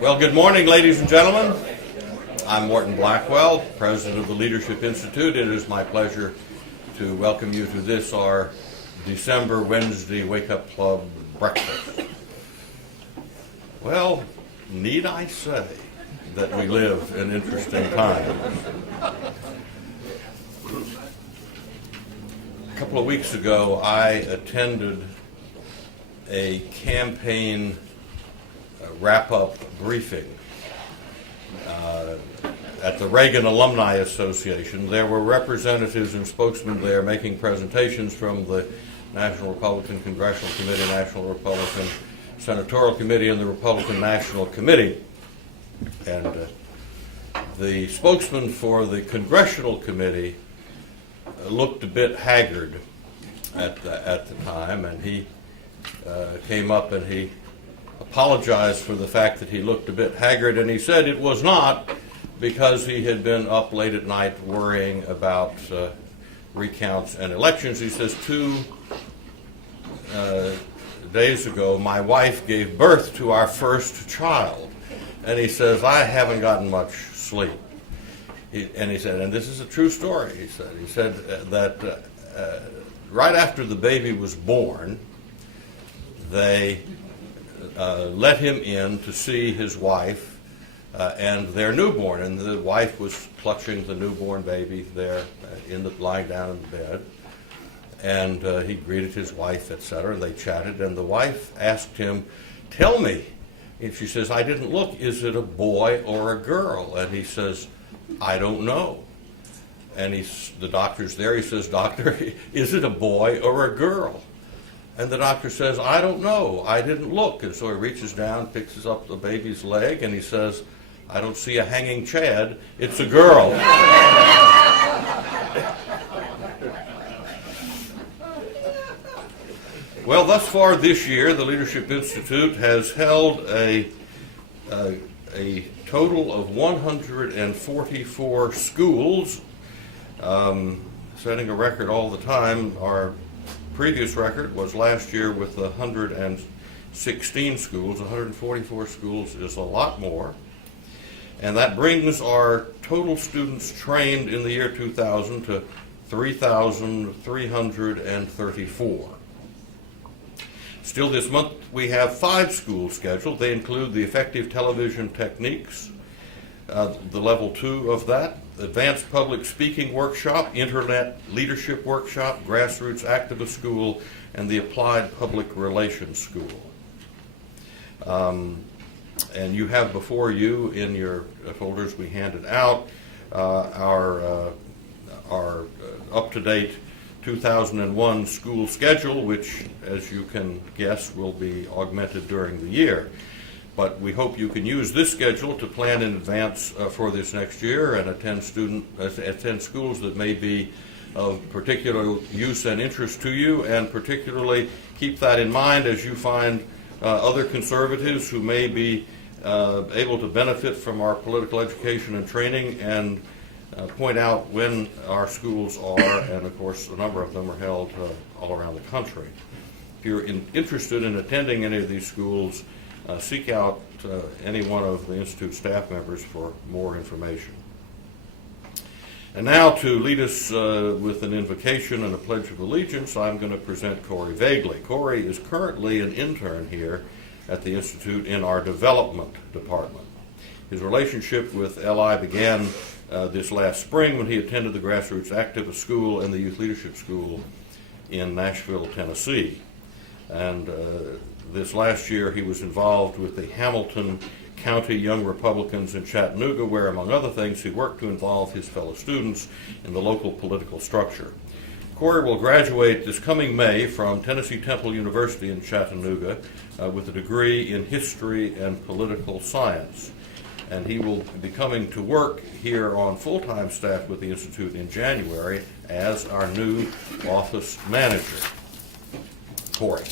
Well, good morning, ladies and gentlemen. I'm Morton Blackwell, president of the Leadership Institute. It is my pleasure to welcome you to this, our December Wednesday Wake Up Club breakfast. Well, need I say that we live in interesting times? A couple of weeks ago, I attended a campaign wrap-up briefing at the Reagan Alumni Association. There were representatives and spokesmen there making presentations from the National Republican Congressional Committee, National Republican Senatorial Committee, and the Republican National Committee. And the spokesman for the Congressional Committee looked a bit haggard at the time, and he came up and he apologized for the fact that he looked a bit haggard, and he said it was not because he had been up late at night worrying about recounts and elections. He says 2 days ago my wife gave birth to our first child, and he says I haven't gotten much sleep. And he said, and this is a true story, he said that right after the baby was born, they let him in to see his wife and their newborn, and the wife was clutching the newborn baby there, lying down in the bed, and he greeted his wife, etc., and they chatted, and the wife asked him, "Tell me," and she says, "I didn't look, is it a boy or a girl?" And he says, "I don't know." And the doctor's there, he says, "Doctor, is it a boy or a girl?" And the doctor says, "I don't know, I didn't look." And so he reaches down, picks up the baby's leg, and he says, "I don't see a hanging chad, it's a girl." Well, thus far this year, the Leadership Institute has held a total of 144 schools, setting a record all the time. Our previous record was last year with 116 schools. 144 schools is a lot more. And that brings our total students trained in the year 2000 to 3,334. Still this month we have 5 schools scheduled. They include the Effective Television Techniques, the level 2 of that, Advanced Public Speaking Workshop, Internet Leadership Workshop, Grassroots Activist School, and the Applied Public Relations School. And you have before you in your folders we handed out our up-to-date 2001 school schedule, which, as you can guess, will be augmented during the year. But we hope you can use this schedule to plan in advance for this next year and attend schools that may be of particular use and interest to you, and particularly keep that in mind as you find other conservatives who may be able to benefit from our political education and training, and point out when our schools are, and of course a number of them are held all around the country. If you're interested in attending any of these schools, seek out any one of the Institute staff members for more information. And now to lead us with an invocation and a pledge of allegiance, I'm going to present Corey Vagley. Corey is currently an intern here at the Institute in our development department. His relationship with LI began this last spring when he attended the Grassroots Activist School and the Youth Leadership School in Nashville, Tennessee. And this last year he was involved with the Hamilton County Young Republicans in Chattanooga, where, among other things, he worked to involve his fellow students in the local political structure. Corey will graduate this coming May from Tennessee Temple University in Chattanooga with a degree in history and political science. And he will be coming to work here on full-time staff with the Institute in January as our new office manager. Corey.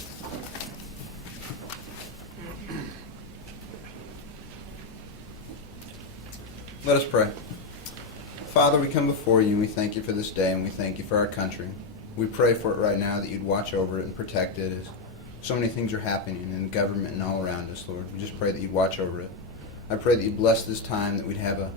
Let us pray. Father, we come before you and we thank you for this day and we thank you for our country. We pray for it right now, that you'd watch over it and protect it as so many things are happening in government and all around us, Lord. We just pray that you'd watch over it. I pray that you bless this time, that we'd have an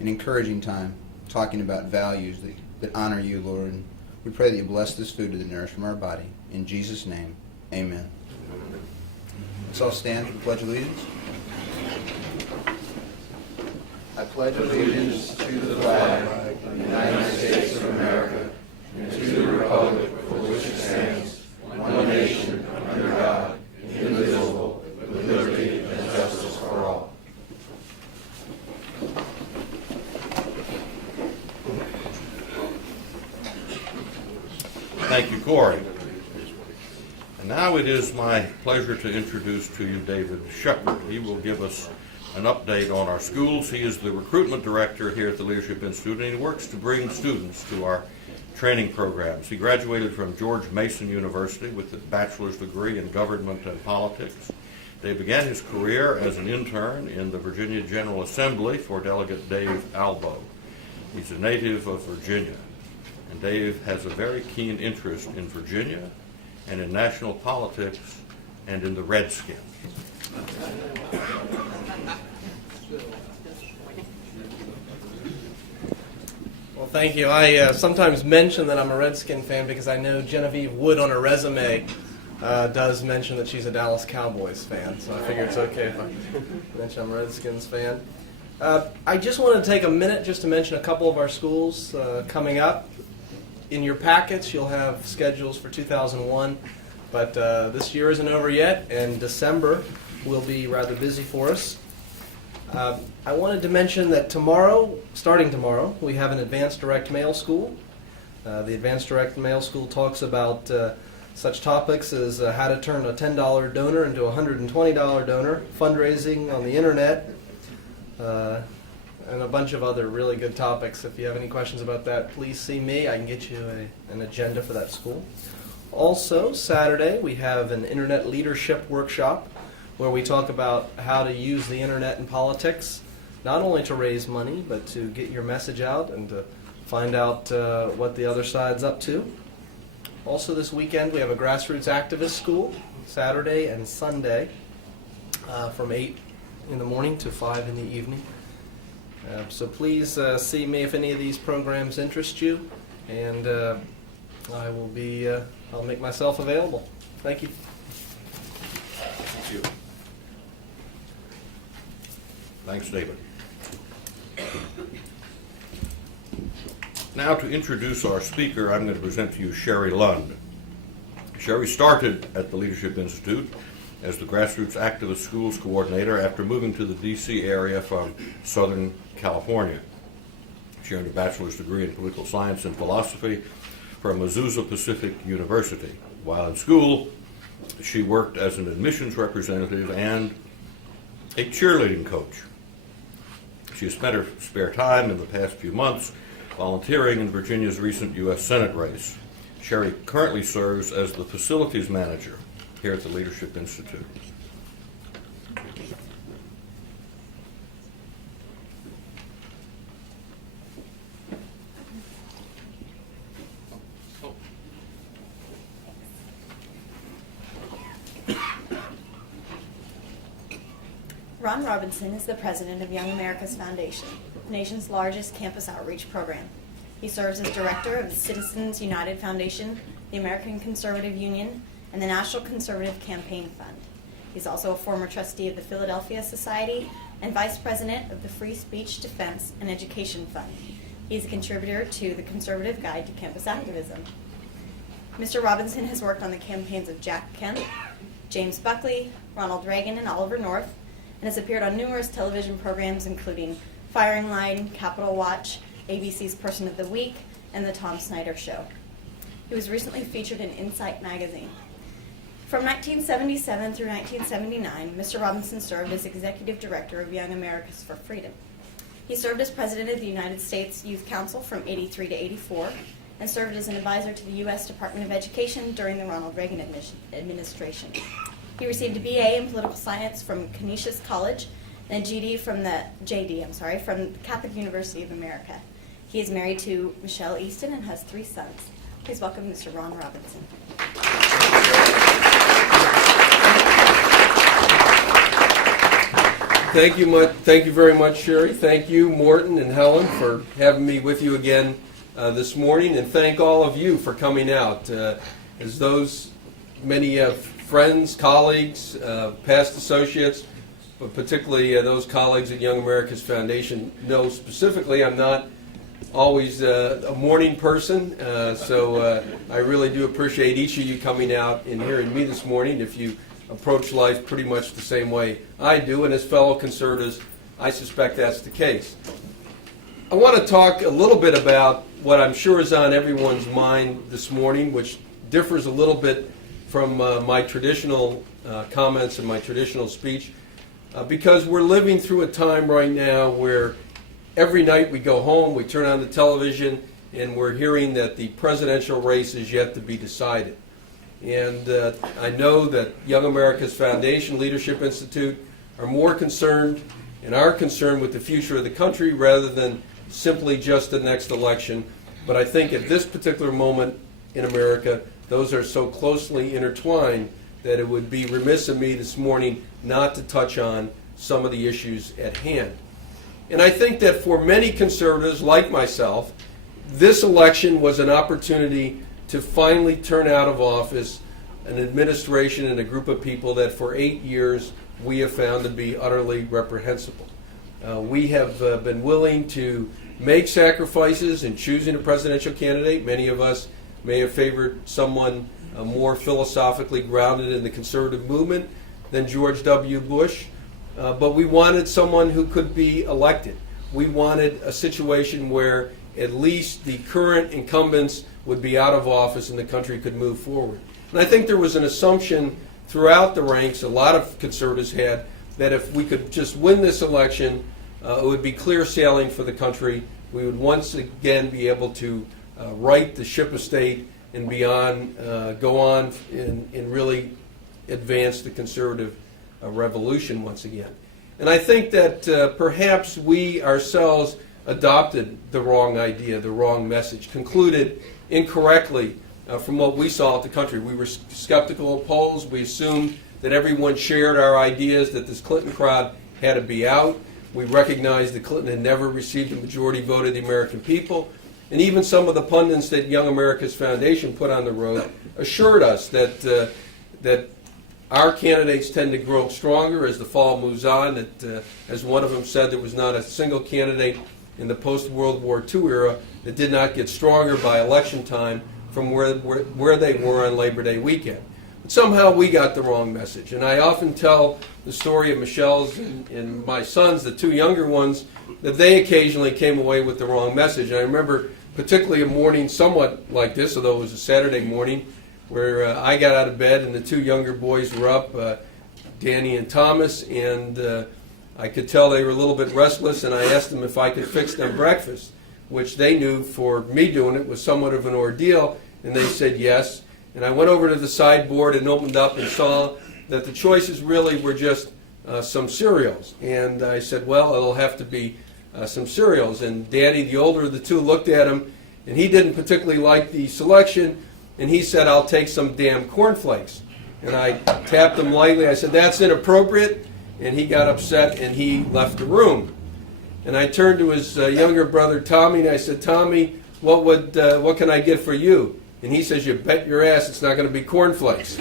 encouraging time talking about values that honor you, Lord. And we pray that you bless this food to the nourish from our body. In Jesus' name, amen. Let's all stand for the Pledge of Allegiance. I pledge allegiance to the flag of the United States of America and to the republic for which it stands, one nation, under God, indivisible, with liberty and justice for all. Thank you, Corey. And now it is my pleasure to introduce to you David Shepard. He will give us an update on our schools. He is the recruitment director here at the Leadership Institute, and he works to bring students to our training programs. He graduated from George Mason University with a bachelor's degree in government and politics. Dave began his career as an intern in the Virginia General Assembly for Delegate Dave Albo. He's a native of Virginia, and Dave has a very keen interest in Virginia and in national politics and in the Redskins. Well, thank you. I sometimes mention that I'm a Redskin fan because I know Genevieve Wood on her resume does mention that she's a Dallas Cowboys fan, so I figure it's okay if I mention I'm a Redskins fan. I just want to take a minute just to mention a couple of our schools coming up. In your packets, you'll have schedules for 2001, but this year isn't over yet, and December will be rather busy for us. I wanted to mention that tomorrow, starting tomorrow, we have an advanced direct mail school. The advanced direct mail school talks about such topics as how to turn a $10 donor into a $120 donor, fundraising on the internet, and a bunch of other really good topics. If you have any questions about that, please see me. I can get you an agenda for that school. Also, Saturday, we have an Internet Leadership Workshop where we talk about how to use the Internet in politics, not only to raise money, but to get your message out and to find out what the other side's up to. Also this weekend, we have a grassroots activist school, Saturday and Sunday, from 8 in the morning to 5 in the evening. So please see me if any of these programs interest you, and I will be, I'll make myself available. Thank you. Thank you. Thanks, David. Now to introduce our speaker, I'm going to present to you Sherry Lund. Sherry started at the Leadership Institute as the Grassroots Activist Schools Coordinator after moving to the D.C. area from Southern California. She earned a bachelor's degree in political science and philosophy from Azusa Pacific University. While in school, she worked as an admissions representative and a cheerleading coach. She has spent her spare time in the past few months volunteering in Virginia's recent U.S. Senate race. Sherry currently serves as the facilities manager here at the Leadership Institute. Ron Robinson is the president of Young America's Foundation, the nation's largest campus outreach program. He serves as director of the Citizens United Foundation, the American Conservative Union, and the National Conservative Campaign Fund. He's also a former trustee of the Philadelphia Society and vice president of the Free Speech Defense and Education Fund. He's a contributor to the Conservative Guide to Campus Activism. Mr. Robinson has worked on the campaigns of Jack Kemp, James Buckley, Ronald Reagan, and Oliver North, and has appeared on numerous television programs including Firing Line, Capitol Watch, ABC's Person of the Week, and The Tom Snyder Show. He was recently featured in Insight magazine. From 1977 through 1979, Mr. Robinson served as executive director of Young Americans for Freedom. He served as president of the United States Youth Council from 83 to 84, and served as an advisor to the U.S. Department of Education during the Ronald Reagan administration. He received a BA in political science from Canisius College and a JD from Catholic University of America. He is married to Michelle Easton and has 3 sons. Please welcome Mr. Ron Robinson. Thank you very much, Sherry. Thank you, Morton and Helen, for having me with you again this morning, and thank all of you for coming out. As those many friends, colleagues, past associates, but particularly those colleagues at Young America's Foundation know specifically, I'm not always a morning person, so I really do appreciate each of you coming out and hearing me this morning. If you approach life pretty much the same way I do, and as fellow conservatives, I suspect that's the case. I want to talk a little bit about what I'm sure is on everyone's mind this morning, which differs a little bit from my traditional comments and my traditional speech, because we're living through a time right now where every night we go home, we turn on the television, and we're hearing that the presidential race is yet to be decided. And I know that Young America's Foundation Leadership Institute are more concerned and are concerned with the future of the country rather than simply just the next election. But I think at this particular moment in America, those are so closely intertwined that it would be remiss of me this morning not to touch on some of the issues at hand. And I think that for many conservatives like myself, this election was an opportunity to finally turn out of office an administration and a group of people that for 8 years we have found to be utterly reprehensible. We have been willing to make sacrifices in choosing a presidential candidate. Many of us may have favored someone more philosophically grounded in the conservative movement than George W. Bush, but we wanted someone who could be elected. We wanted a situation where at least the current incumbents would be out of office and the country could move forward. And I think there was an assumption throughout the ranks, a lot of conservatives had, that if we could just win this election, it would be clear sailing for the country. We would once again be able to right the ship of state and beyond, go on and really advance the conservative revolution once again. And I think that perhaps we ourselves adopted the wrong idea, the wrong message, concluded incorrectly from what we saw at the country. We were skeptical of polls. We assumed that everyone shared our ideas that this Clinton crowd had to be out. We recognized that Clinton had never received a majority vote of the American people. And even some of the pundits that Young America's Foundation put on the road assured us that that our candidates tend to grow stronger as the fall moves on, that as one of them said, there was not a single candidate in the post-World War II era that did not get stronger by election time from where they were on Labor Day weekend. But somehow we got the wrong message. And I often tell the story of Michelle's and my sons, the two younger ones, that they occasionally came away with the wrong message. And I remember particularly a morning somewhat like this, although it was a Saturday morning, where I got out of bed and the two younger boys were up, Danny and Thomas, and I could tell they were a little bit restless, and I asked them if I could fix them breakfast, which they knew for me doing it was somewhat of an ordeal, and they said yes. And I went over to the sideboard and opened up and saw that the choices really were just some cereals. And I said, well, it'll have to be some cereals. And Danny, the older of the two, looked at him, and he didn't particularly like the selection, and he said, I'll take some damn cornflakes. And I tapped him lightly. I said, that's inappropriate. And he got upset, and he left the room. And I turned to his younger brother, Tommy, and I said, Tommy, what can I get for you? And he says, you bet your ass it's not going to be cornflakes.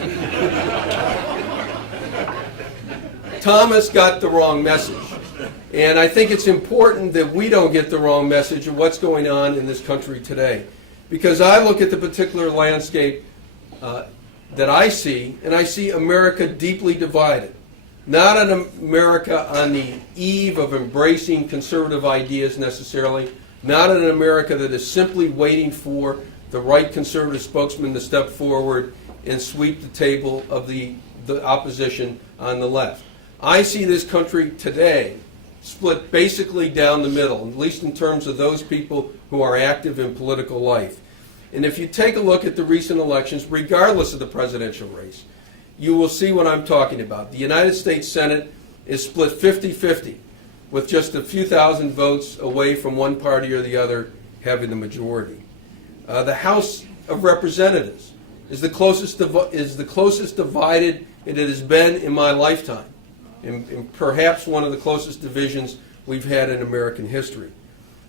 Thomas got the wrong message. And I think it's important that we don't get the wrong message of what's going on in this country today. Because I look at the particular landscape that I see, and I see America deeply divided. Not an America on the eve of embracing conservative ideas necessarily, not an America that is simply waiting for the right conservative spokesman to step forward and sweep the table of the opposition on the left. I see this country today split basically down the middle, at least in terms of those people who are active in political life. And if you take a look at the recent elections, regardless of the presidential race, you will see what I'm talking about. The United States Senate is split 50-50, with just a few thousand votes away from one party or the other having the majority. The House of Representatives is the closest divided it has been in my lifetime. in perhaps one of the closest divisions we've had in American history.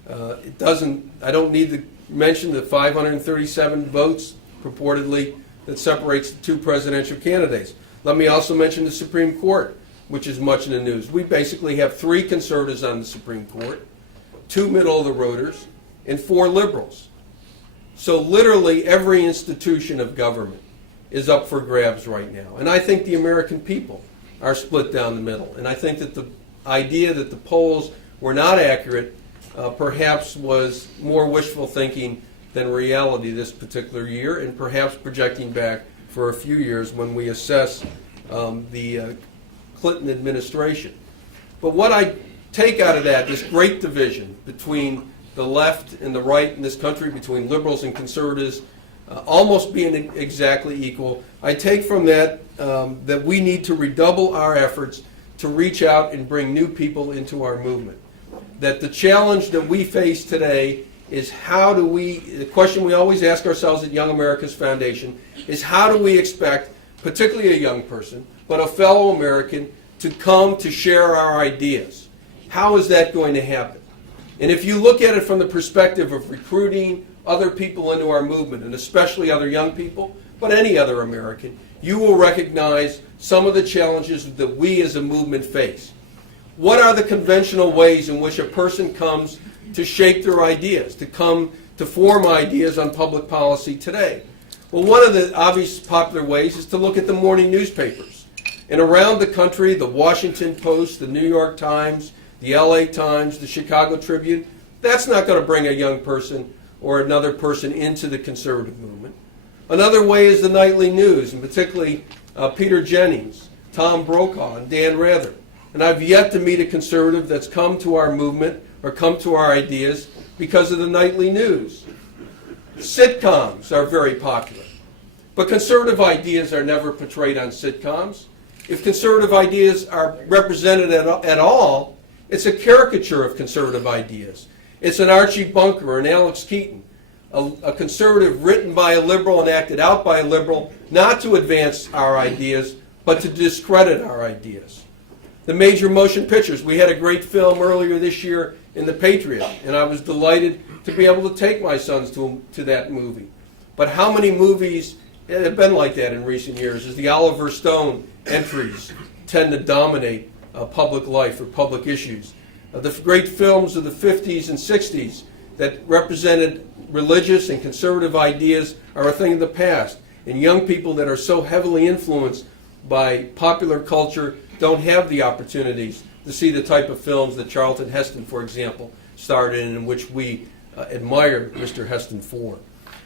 I don't need to mention the 537 votes purportedly that separates the two presidential candidates. Let me also mention the Supreme Court, which is much in the news. We basically have 3 conservatives on the Supreme Court, 2 middle-of-the-roaders, and 4 liberals. So literally every institution of government is up for grabs right now. And I think the American people are split down the middle. And I think that the idea that the polls were not accurate perhaps was more wishful thinking than reality this particular year, and perhaps projecting back for a few years when we assess the Clinton administration. But what I take out of that, this great division between the left and the right in this country, between liberals and conservatives, almost being exactly equal, I take from that that we need to redouble our efforts to reach out and bring new people into our movement. That the challenge that we face today is the question we always ask ourselves at Young America's Foundation is how do we expect, particularly a young person, but a fellow American, to come to share our ideas? How is that going to happen? And if you look at it from the perspective of recruiting other people into our movement, and especially other young people, but any other American, you will recognize some of the challenges that we as a movement face. What are the conventional ways in which a person comes to shape their ideas, to come to form ideas on public policy today? Well, one of the obvious popular ways is to look at the morning newspapers. And around the country, the Washington Post, the New York Times, the LA Times, the Chicago Tribune, that's not going to bring a young person or another person into the conservative movement. Another way is the nightly news, and particularly Peter Jennings, Tom Brokaw, and Dan Rather. And I've yet to meet a conservative that's come to our movement or come to our ideas because of the nightly news. Sitcoms are very popular, but conservative ideas are never portrayed on sitcoms. If conservative ideas are represented at all, it's a caricature of conservative ideas. It's an Archie Bunker or an Alex Keaton, a conservative written by a liberal and acted out by a liberal, not to advance our ideas, but to discredit our ideas. The major motion pictures. We had a great film earlier this year in The Patriot, and I was delighted to be able to take my sons to that movie. But how many movies have been like that in recent years? As the Oliver Stone entries tend to dominate public life or public issues. The great films of the 50s and 60s that represented religious and conservative ideas are a thing of the past. And young people that are so heavily influenced by popular culture don't have the opportunities to see the type of films that Charlton Heston, for example, starred in which we admire Mr. Heston for.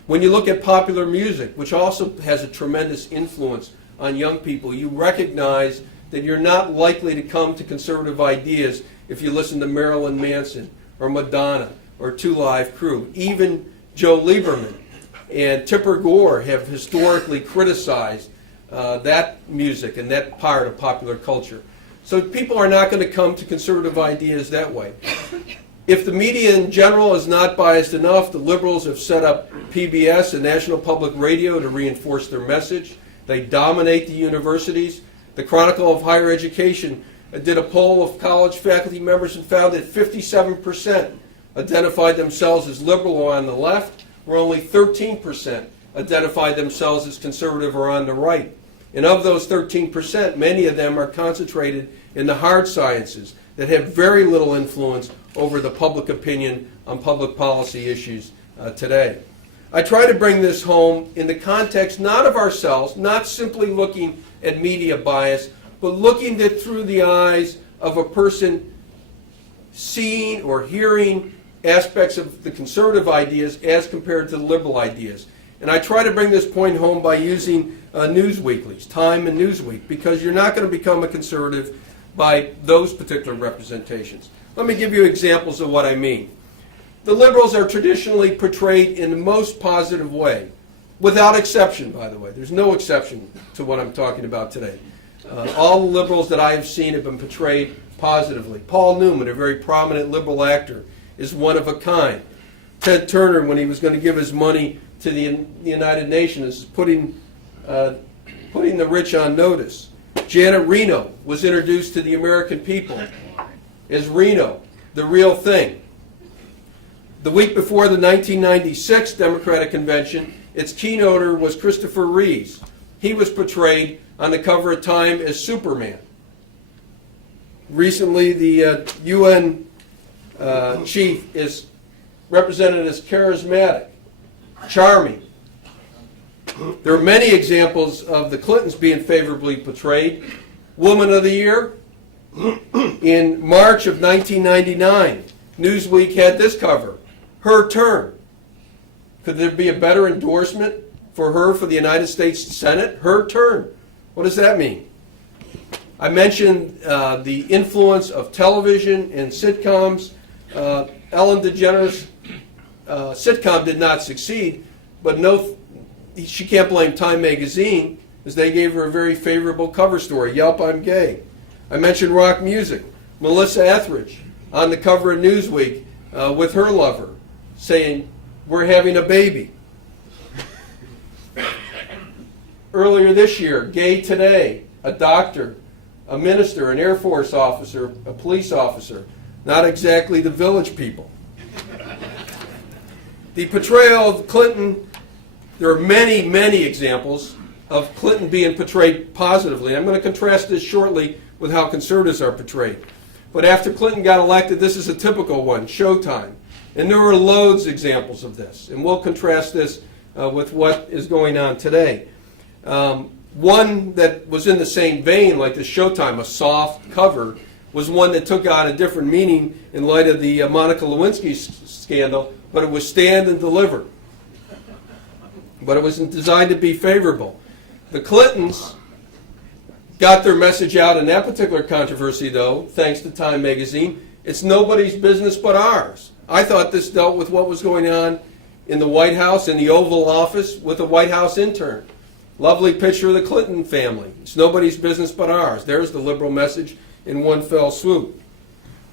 When you look at popular music, which also has a tremendous influence on young people, you recognize that you're not likely to come to conservative ideas if you listen to Marilyn Manson or Madonna or Two Live Crew. Even Joe Lieberman and Tipper Gore have historically criticized that music and that part of popular culture. So people are not going to come to conservative ideas that way. If the media in general is not biased enough, the liberals have set up PBS and National Public Radio to reinforce their message. They dominate the universities. The Chronicle of Higher Education did a poll of college faculty members and found that 57% identified themselves as liberal or on the left, where only 13% identified themselves as conservative or on the right. And of those 13%, many of them are concentrated in the hard sciences that have very little influence over the public opinion on public policy issues today. I try to bring this home in the context not of ourselves, not simply looking at media bias, but looking at it through the eyes of a person seeing or hearing aspects of the conservative ideas as compared to the liberal ideas. And I try to bring this point home by using news weeklies, Time and Newsweek, because you're not going to become a conservative by those particular representations. Let me give you examples of what I mean. The liberals are traditionally portrayed in the most positive way, without exception, by the way. There's no exception to what I'm talking about today. All the liberals that I have seen have been portrayed positively. Paul Newman, a very prominent liberal actor, is one of a kind. Ted Turner, when he was going to give his money to the United Nations, is putting the rich on notice. Janet Reno was introduced to the American people as Reno, the real thing. The week before the 1996 Democratic Convention, its keynoter was Christopher Reeves. He was portrayed on the cover of Time as Superman. Recently, the UN chief is represented as charismatic, charming. There are many examples of the Clintons being favorably portrayed. Woman of the Year, in March of 1999, Newsweek had this cover, Her Turn. Could there be a better endorsement for her for the United States Senate? Her turn. What does that mean? I mentioned the influence of television and sitcoms. Ellen DeGeneres' sitcom did not succeed, but she can't blame Time magazine, as they gave her a very favorable cover story, Yelp, I'm Gay. I mentioned rock music. Melissa Etheridge on the cover of Newsweek with her lover saying, we're having a baby. Earlier this year, Gay Today, a doctor, a minister, an Air Force officer, a police officer, not exactly the village people. The portrayal of Clinton, there are many, many examples of Clinton being portrayed positively. I'm going to contrast this shortly with how conservatives are portrayed. But after Clinton got elected, this is a typical one, Showtime. And there are loads of examples of this. And we'll contrast this with what is going on today. One that was in the same vein, like the Showtime, a soft cover, was one that took on a different meaning in light of the Monica Lewinsky scandal, but it was Stand and Deliver. But it wasn't designed to be favorable. The Clintons got their message out in that particular controversy, though, thanks to Time magazine. It's nobody's business but ours. I thought this dealt with what was going on in the White House, in the Oval Office, with the White House intern. Lovely picture of the Clinton family. It's nobody's business but ours. There's the liberal message in one fell swoop.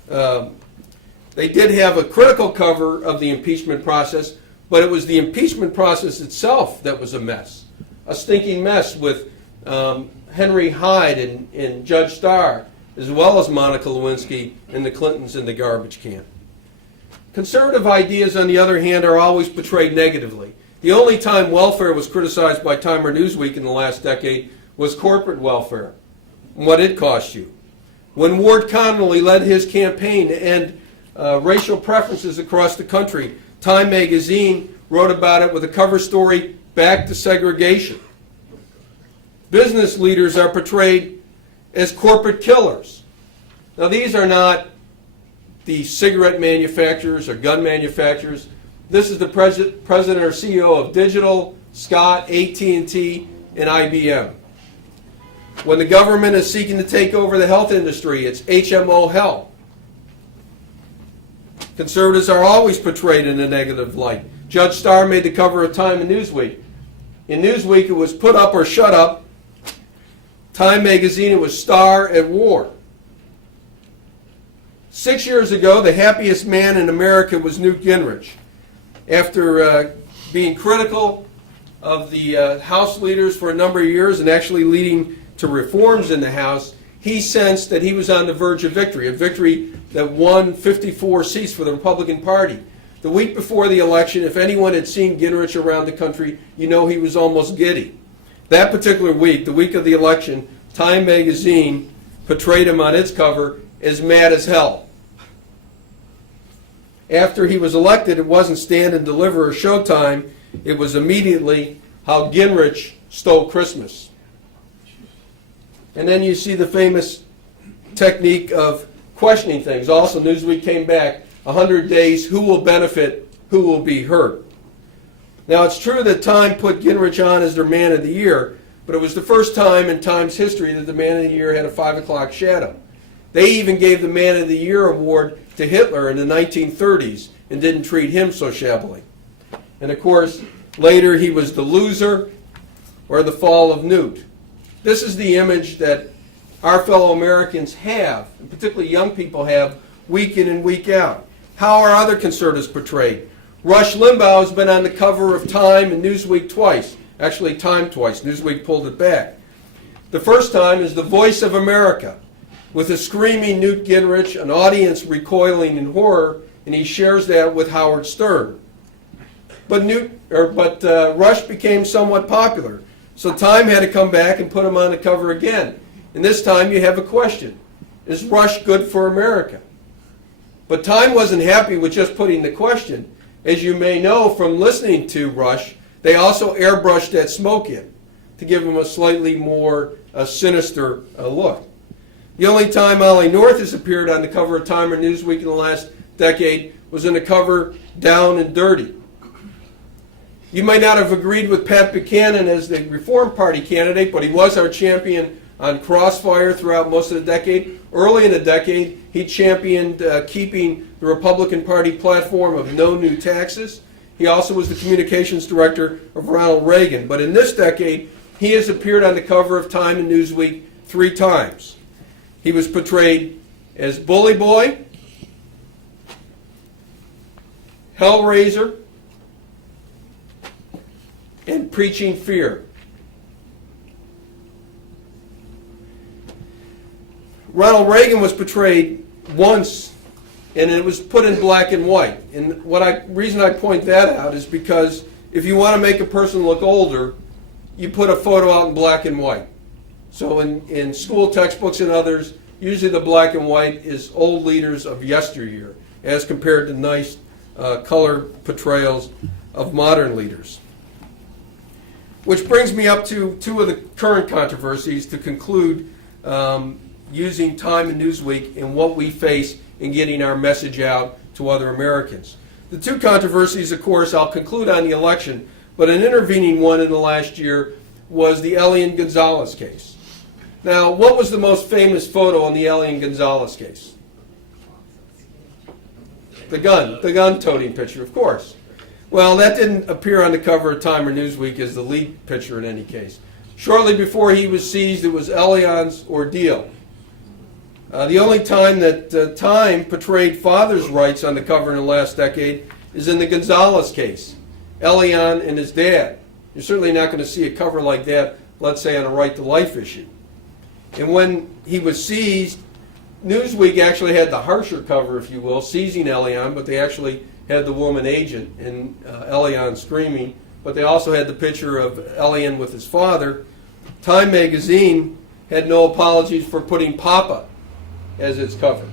They did have a critical cover of the impeachment process, but it was the impeachment process itself that was a mess. A stinking mess with Henry Hyde and Judge Starr, as well as Monica Lewinsky and the Clintons in the garbage can. Conservative ideas, on the other hand, are always portrayed negatively. The only time welfare was criticized by Time or Newsweek in the last decade was corporate welfare and what it cost you. When Ward Connolly led his campaign to end racial preferences across the country, Time magazine wrote about it with a cover story, Back to Segregation. Business leaders are portrayed as corporate killers. Now, these are not the cigarette manufacturers or gun manufacturers. This is the president or CEO of Digital, Scott, AT&T, and IBM. When the government is seeking to take over the health industry, it's HMO Health. Conservatives are always portrayed in a negative light. Judge Starr made the cover of Time and Newsweek. In Newsweek, it was Put Up or Shut Up. Time magazine, it was Starr at War. 6 years ago, the happiest man in America was Newt Gingrich. After being critical of the House leaders for a number of years and actually leading to reforms in the House, he sensed that he was on the verge of victory, a victory that won 54 seats for the Republican Party. The week before the election, if anyone had seen Gingrich around the country, you know he was almost giddy. That particular week, the week of the election, Time magazine portrayed him on its cover as mad as hell. After he was elected, it wasn't Stand and Deliver or Showtime. It was immediately how Gingrich stole Christmas. And then you see the famous technique of questioning things. Also, Newsweek came back, 100 days, who will benefit, who will be hurt. Now, it's true that Time put Gingrich on as their Man of the Year, but it was the first time in Time's history that the Man of the Year had a 5 o'clock shadow. They even gave the Man of the Year award to Hitler in the 1930s and didn't treat him so shabbily. And of course, later he was the loser or the fall of Newt. This is the image that our fellow Americans have, and particularly young people have, week in and week out. How are other conservatives portrayed? Rush Limbaugh has been on the cover of Time and Newsweek twice. Actually, Time twice. Newsweek pulled it back. The first time is The Voice of America, with a screaming Newt Gingrich, an audience recoiling in horror, and he shares that with Howard Stern. But Rush became somewhat popular, so Time had to come back and put him on the cover again. And this time you have a question. Is Rush good for America? But Time wasn't happy with just putting the question. As you may know from listening to Rush, they also airbrushed that smoke in to give him a slightly more sinister look. The only time Ollie North has appeared on the cover of Time or Newsweek in the last decade was in the cover Down and Dirty. You might not have agreed with Pat Buchanan as the Reform Party candidate, but he was our champion on Crossfire throughout most of the decade. Early in the decade, he championed keeping the Republican Party platform of no new taxes. He also was the communications director of Ronald Reagan. But in this decade, he has appeared on the cover of Time and Newsweek 3 times. He was portrayed as Bully Boy, Hellraiser, and Preaching Fear. Ronald Reagan was portrayed once, and it was put in black and white. And reason I point that out is because if you want to make a person look older, you put a photo out in black and white. So in school textbooks and others, usually the black and white is old leaders of yesteryear, as compared to nice color portrayals of modern leaders. Which brings me up to 2 of the current controversies to conclude using Time and Newsweek and what we face in getting our message out to other Americans. The 2 controversies, of course, I'll conclude on the election, but an intervening one in the last year was the Elian Gonzalez case. Now, what was the most famous photo on the Elian Gonzalez case? The gun-toting picture, of course. Well, that didn't appear on the cover of Time or Newsweek as the lead picture in any case. Shortly before he was seized, it was Elian's ordeal. The only time that Time portrayed father's rights on the cover in the last decade is in the Gonzalez case, Elian and his dad. You're certainly not going to see a cover like that, let's say, on a right to life issue. And when he was seized, Newsweek actually had the harsher cover, if you will, seizing Elian, but they actually had the woman agent and Elian screaming, but they also had the picture of Elian with his father. Time magazine had no apologies for putting Papa as its cover.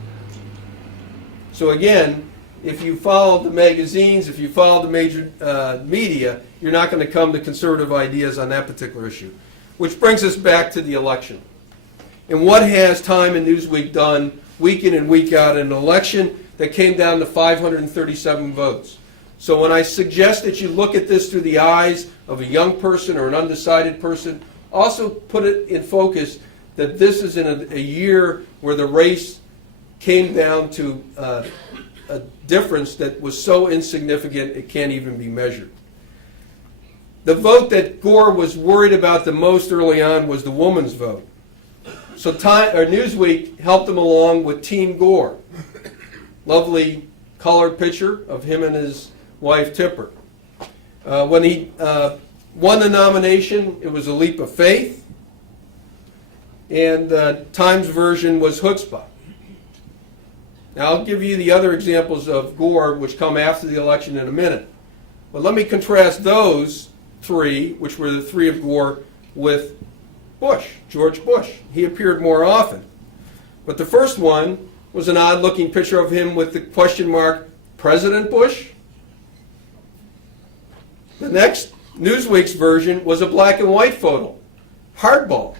So again, if you follow the magazines, if you follow the major media, you're not going to come to conservative ideas on that particular issue. Which brings us back to the election. And what has Time and Newsweek done week in and week out in an election that came down to 537 votes? So when I suggest that you look at this through the eyes of a young person or an undecided person, also put it in focus that this is in a year where the race came down to a difference that was so insignificant it can't even be measured. The vote that Gore was worried about the most early on was the woman's vote. So Newsweek helped him along with Team Gore. Lovely colored picture of him and his wife Tipper. When he won the nomination, it was a leap of faith. And Time's version was chutzpah. Now I'll give you the other examples of Gore, which come after the election in a minute. But let me contrast those 3, which were the 3 of Gore, with Bush, George Bush. He appeared more often. But the first one was an odd-looking picture of him with the question mark, President Bush? The next, Newsweek's version, was a black and white photo, hardball.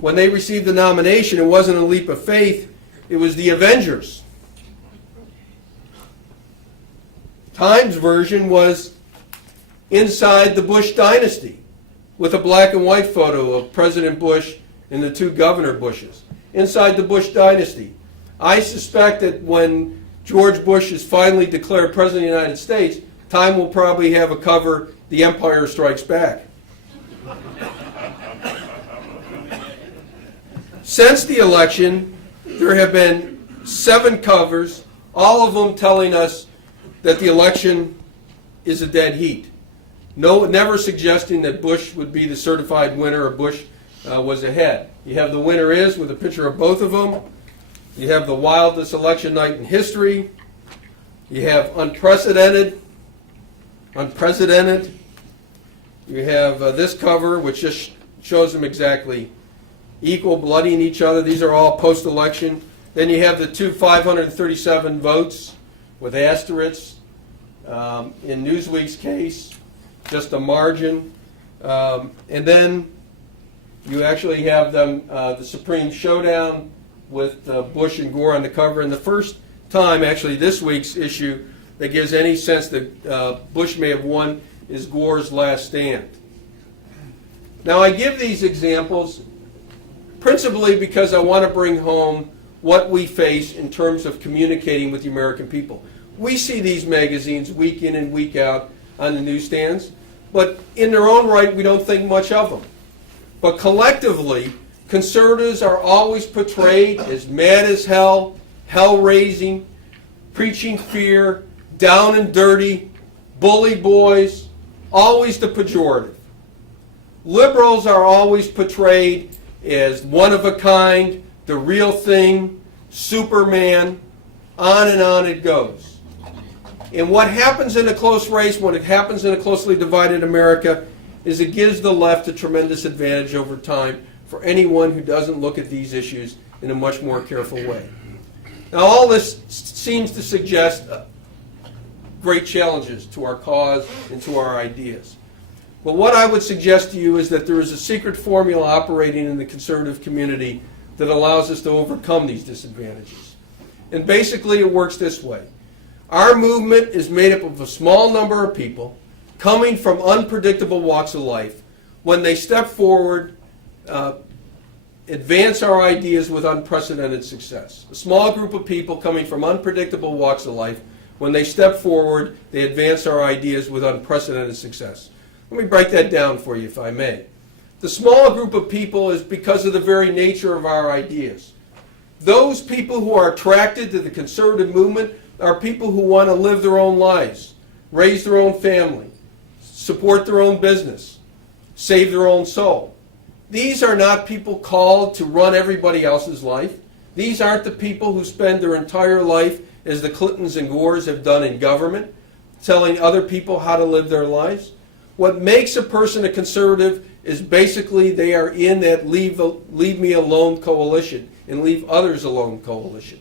When they received the nomination, it wasn't a leap of faith, it was the Avengers. Time's version was inside the Bush dynasty, with a black and white photo of President Bush and the 2 Governor Bushes. Inside the Bush dynasty. I suspect that when George Bush is finally declared President of the United States, Time will probably have a cover, The Empire Strikes Back. Since the election, there have been 7 covers, all of them telling us that the election is a dead heat. never suggesting that Bush would be the certified winner or Bush was ahead. You have the winner is with a picture of both of them. You have the wildest election night in history. You have unprecedented. You have this cover, which just shows them exactly equal, bloodying each other. These are all post-election. Then you have the two 537 votes with asterisks. In Newsweek's case, just a margin. And then you actually have them, the Supreme Showdown with Bush and Gore on the cover. And the first time, actually, this week's issue that gives any sense that Bush may have won is Gore's Last Stand. Now, I give these examples principally because I want to bring home what we face in terms of communicating with the American people. We see these magazines week in and week out on the newsstands, but in their own right, we don't think much of them. But collectively, conservatives are always portrayed as mad as hell, hell-raising, preaching fear, down and dirty, bully boys, always the pejorative. Liberals are always portrayed as one of a kind, the real thing, Superman, on and on it goes. And what happens in a close race, when it happens in a closely divided America, is it gives the left a tremendous advantage over time for anyone who doesn't look at these issues in a much more careful way. Now, all this seems to suggest great challenges to our cause and to our ideas. But what I would suggest to you is that there is a secret formula operating in the conservative community that allows us to overcome these disadvantages. And basically it works this way. Our movement is made up of a small number of people coming from unpredictable walks of life. When they step forward, advance our ideas with unprecedented success. A small group of people coming from unpredictable walks of life, when they step forward, they advance our ideas with unprecedented success. Let me break that down for you, if I may. The small group of people is because of the very nature of our ideas. Those people who are attracted to the conservative movement are people who want to live their own lives, raise their own family, support their own business, save their own soul. These are not people called to run everybody else's life. These aren't the people who spend their entire life, as the Clintons and Gores have done in government, telling other people how to live their lives. What makes a person a conservative is basically they are in that leave me alone coalition and leave others alone coalition.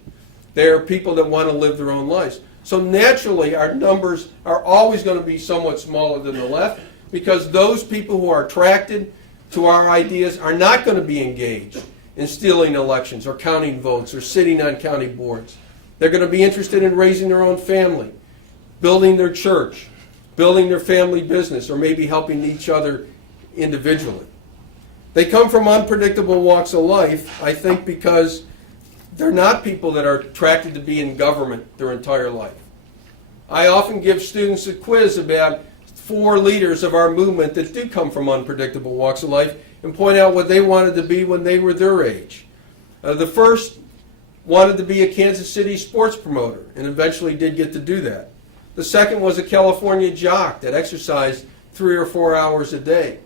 They are people that want to live their own lives. So naturally, our numbers are always going to be somewhat smaller than the left, because those people who are attracted to our ideas are not going to be engaged in stealing elections or counting votes or sitting on county boards. They're going to be interested in raising their own family, building their church, building their family business, or maybe helping each other individually. They come from unpredictable walks of life, I think, because they're not people that are attracted to be in government their entire life. I often give students a quiz about 4 leaders of our movement that do come from unpredictable walks of life and point out what they wanted to be when they were their age. The first wanted to be a Kansas City sports promoter and eventually did get to do that. The second was a California jock that exercised 3 or 4 hours a day.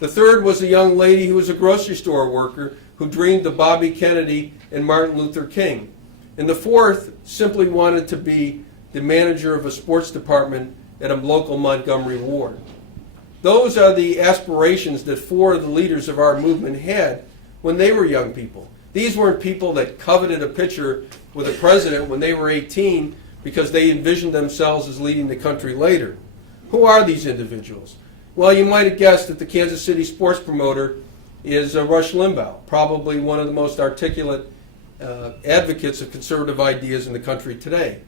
The third was a young lady who was a grocery store worker who dreamed of Bobby Kennedy and Martin Luther King. And the fourth simply wanted to be the manager of a sports department at a local Montgomery ward. Those are the aspirations that 4 of the leaders of our movement had when they were young people. These weren't people that coveted a picture with a president when they were 18 because they envisioned themselves as leading the country later. Who are these individuals? Well, you might have guessed that the Kansas City sports promoter is Rush Limbaugh, probably one of the most articulate advocates of conservative ideas in the country today.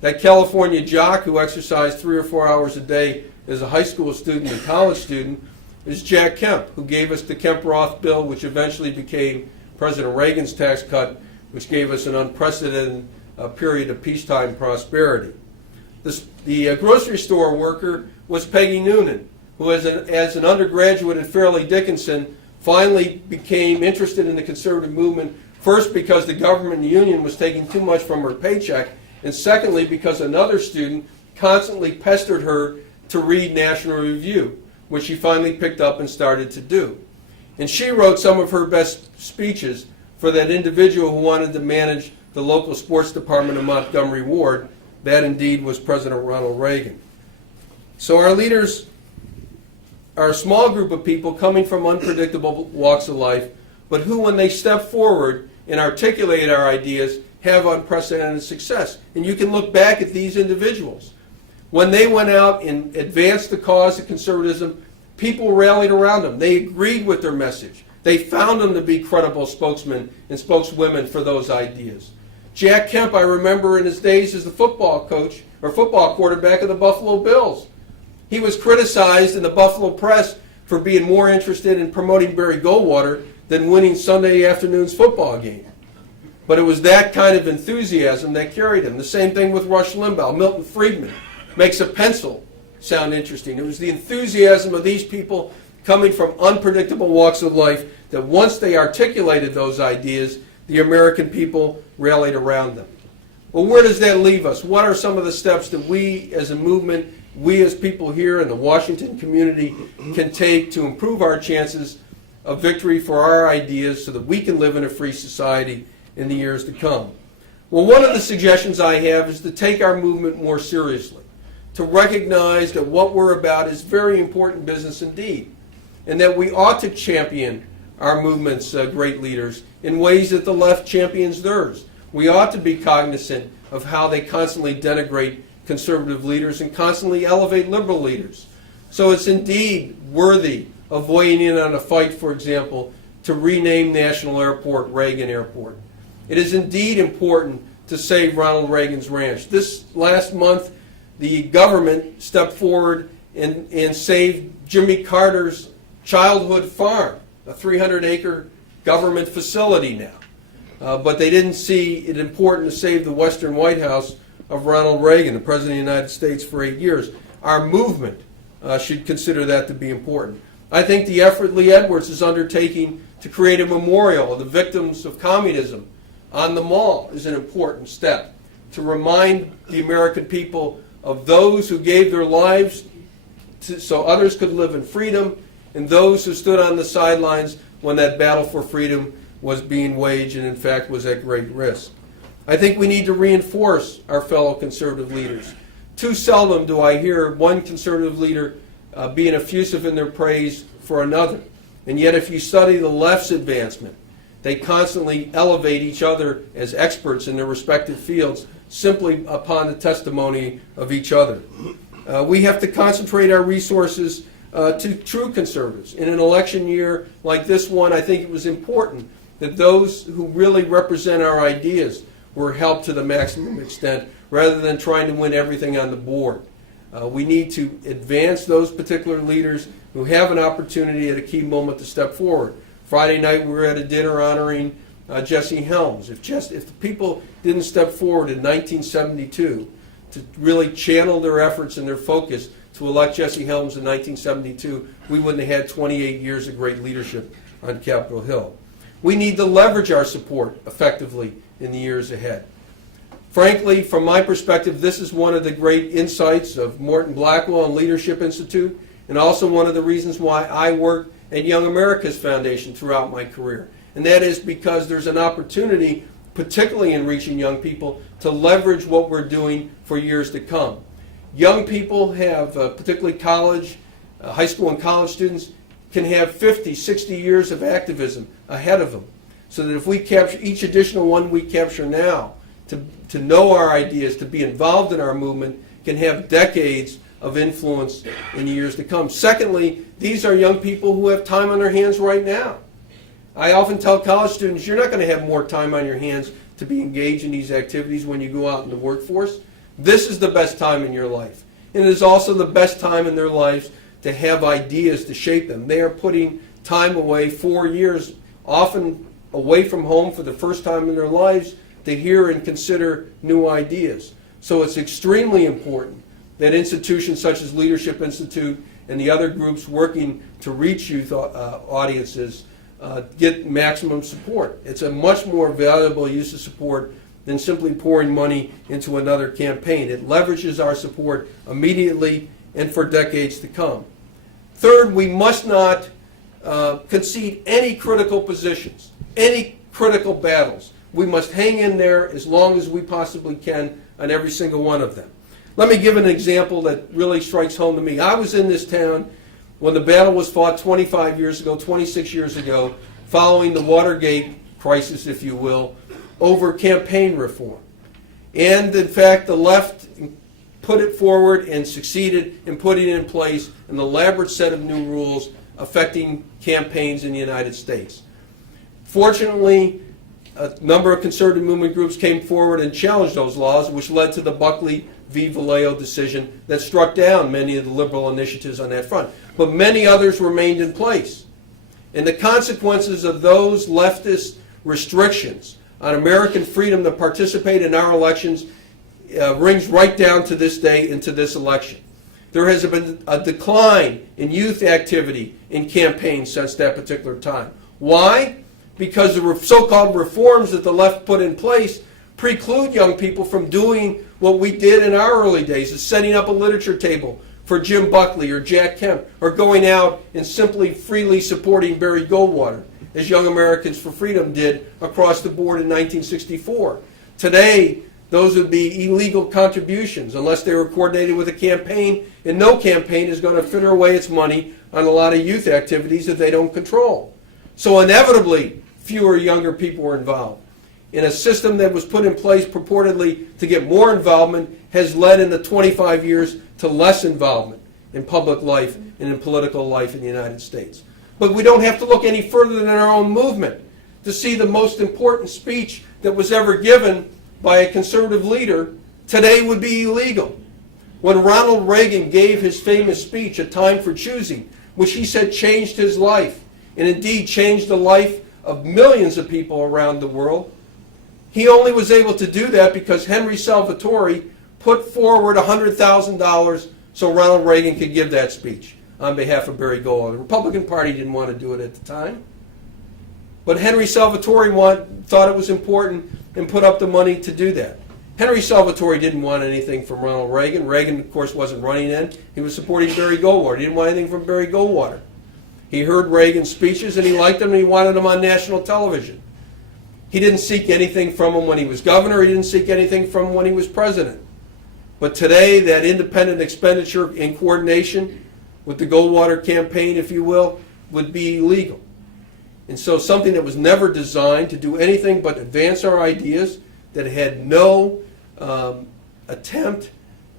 That California jock who exercised 3 or 4 hours a day as a high school student and college student is Jack Kemp, who gave us the Kemp-Roth bill, which eventually became President Reagan's tax cut, which gave us an unprecedented period of peacetime prosperity. The grocery store worker was Peggy Noonan, who as an undergraduate at Fairleigh Dickinson finally became interested in the conservative movement, first because the government union was taking too much from her paycheck, and secondly because another student constantly pestered her to read National Review, which she finally picked up and started to do. And she wrote some of her best speeches for that individual who wanted to manage the local sports department of Montgomery Ward. That indeed was President Ronald Reagan. So our leaders are a small group of people coming from unpredictable walks of life, but who, when they step forward and articulate our ideas, have unprecedented success. And you can look back at these individuals. When they went out and advanced the cause of conservatism, people rallied around them. They agreed with their message. They found them to be credible spokesmen and spokeswomen for those ideas. Jack Kemp, I remember in his days as the football coach or football quarterback of the Buffalo Bills. He was criticized in the Buffalo press for being more interested in promoting Barry Goldwater than winning Sunday afternoon's football game. But it was that kind of enthusiasm that carried him. The same thing with Rush Limbaugh. Milton Friedman makes a pencil sound interesting. It was the enthusiasm of these people coming from unpredictable walks of life that once they articulated those ideas, the American people rallied around them. Well, where does that leave us? What are some of the steps that we as a movement, we as people here in the Washington community can take to improve our chances of victory for our ideas so that we can live in a free society in the years to come? Well, one of the suggestions I have is to take our movement more seriously, to recognize that what we're about is very important business indeed, and that we ought to champion our movement's great leaders in ways that the left champions theirs. We ought to be cognizant of how they constantly denigrate conservative leaders and constantly elevate liberal leaders. So it's indeed worthy of weighing in on a fight, for example, to rename National Airport Reagan Airport. It is indeed important to save Ronald Reagan's ranch. This last month, the government stepped forward and saved Jimmy Carter's childhood farm, a 300-acre government facility now. But they didn't see it important to save the Western White House of Ronald Reagan, the President of the United States, for 8 years. Our movement should consider that to be important. I think the effort Lee Edwards is undertaking to create a memorial of the victims of communism on the Mall is an important step to remind the American people of those who gave their lives so others could live in freedom, and those who stood on the sidelines when that battle for freedom was being waged and in fact was at great risk. I think we need to reinforce our fellow conservative leaders. Too seldom do I hear one conservative leader being effusive in their praise for another. And yet if you study the left's advancement, they constantly elevate each other as experts in their respective fields simply upon the testimony of each other. We have to concentrate our resources to true conservatives. In an election year like this one, I think it was important that those who really represent our ideas were helped to the maximum extent rather than trying to win everything on the board. We need to advance those particular leaders who have an opportunity at a key moment to step forward. Friday night we were at a dinner honoring Jesse Helms. If the people didn't step forward in 1972 to really channel their efforts and their focus to elect Jesse Helms in 1972, we wouldn't have had 28 years of great leadership on Capitol Hill. We need to leverage our support effectively in the years ahead. Frankly, from my perspective, this is one of the great insights of Morton Blackwell and Leadership Institute, and also one of the reasons why I work at Young America's Foundation throughout my career. And that is because there's an opportunity, particularly in reaching young people, to leverage what we're doing for years to come. Young people have, particularly college, high school and college students, can have 50, 60 years of activism ahead of them. So that if we capture each additional one we capture now, to know our ideas, to be involved in our movement, can have decades of influence in years to come. Secondly, these are young people who have time on their hands right now. I often tell college students, you're not going to have more time on your hands to be engaged in these activities when you go out in the workforce. This is the best time in your life. And it is also the best time in their lives to have ideas to shape them. They are putting time away, 4 years, often away from home for the first time in their lives, to hear and consider new ideas. So it's extremely important that institutions such as Leadership Institute and the other groups working to reach youth audiences get maximum support. It's a much more valuable use of support than simply pouring money into another campaign. It leverages our support immediately and for decades to come. Third, we must not concede any critical positions, any critical battles. We must hang in there as long as we possibly can on every single one of them. Let me give an example that really strikes home to me. I was in this town when the battle was fought 25 years ago, 26 years ago, following the Watergate crisis, if you will, over campaign reform. And in fact, the left put it forward and succeeded in putting in place an elaborate set of new rules affecting campaigns in the United States. Fortunately, a number of conservative movement groups came forward and challenged those laws, which led to the Buckley v. Vallejo decision that struck down many of the liberal initiatives on that front. But many others remained in place. And the consequences of those leftist restrictions on American freedom to participate in our elections rings right down to this day into this election. There has been a decline in youth activity in campaigns since that particular time. Why? Because the so-called reforms that the left put in place preclude young people from doing what we did in our early days, is setting up a literature table for Jim Buckley or Jack Kemp, or going out and simply freely supporting Barry Goldwater, as Young Americans for Freedom did across the board in 1964. Today, those would be illegal contributions unless they were coordinated with a campaign, and no campaign is going to fritter away its money on a lot of youth activities that they don't control. So inevitably, fewer younger people were involved. And a system that was put in place purportedly to get more involvement has led in the 25 years to less involvement in public life and in political life in the United States. But we don't have to look any further than our own movement to see the most important speech that was ever given by a conservative leader today would be illegal. When Ronald Reagan gave his famous speech, A Time for Choosing, which he said changed his life, and indeed changed the life of millions of people around the world, he only was able to do that because Henry Salvatore put forward $100,000 so Ronald Reagan could give that speech on behalf of Barry Goldwater. The Republican Party didn't want to do it at the time. But Henry Salvatore thought it was important and put up the money to do that. Henry Salvatore didn't want anything from Ronald Reagan. Reagan, of course, wasn't running in. He was supporting Barry Goldwater. He didn't want anything from Barry Goldwater. He heard Reagan's speeches and he liked them and he wanted them on national television. He didn't seek anything from him when he was governor. He didn't seek anything from him when he was president. But today, that independent expenditure in coordination with the Goldwater campaign, if you will, would be illegal. And so something that was never designed to do anything but advance our ideas, that had no attempt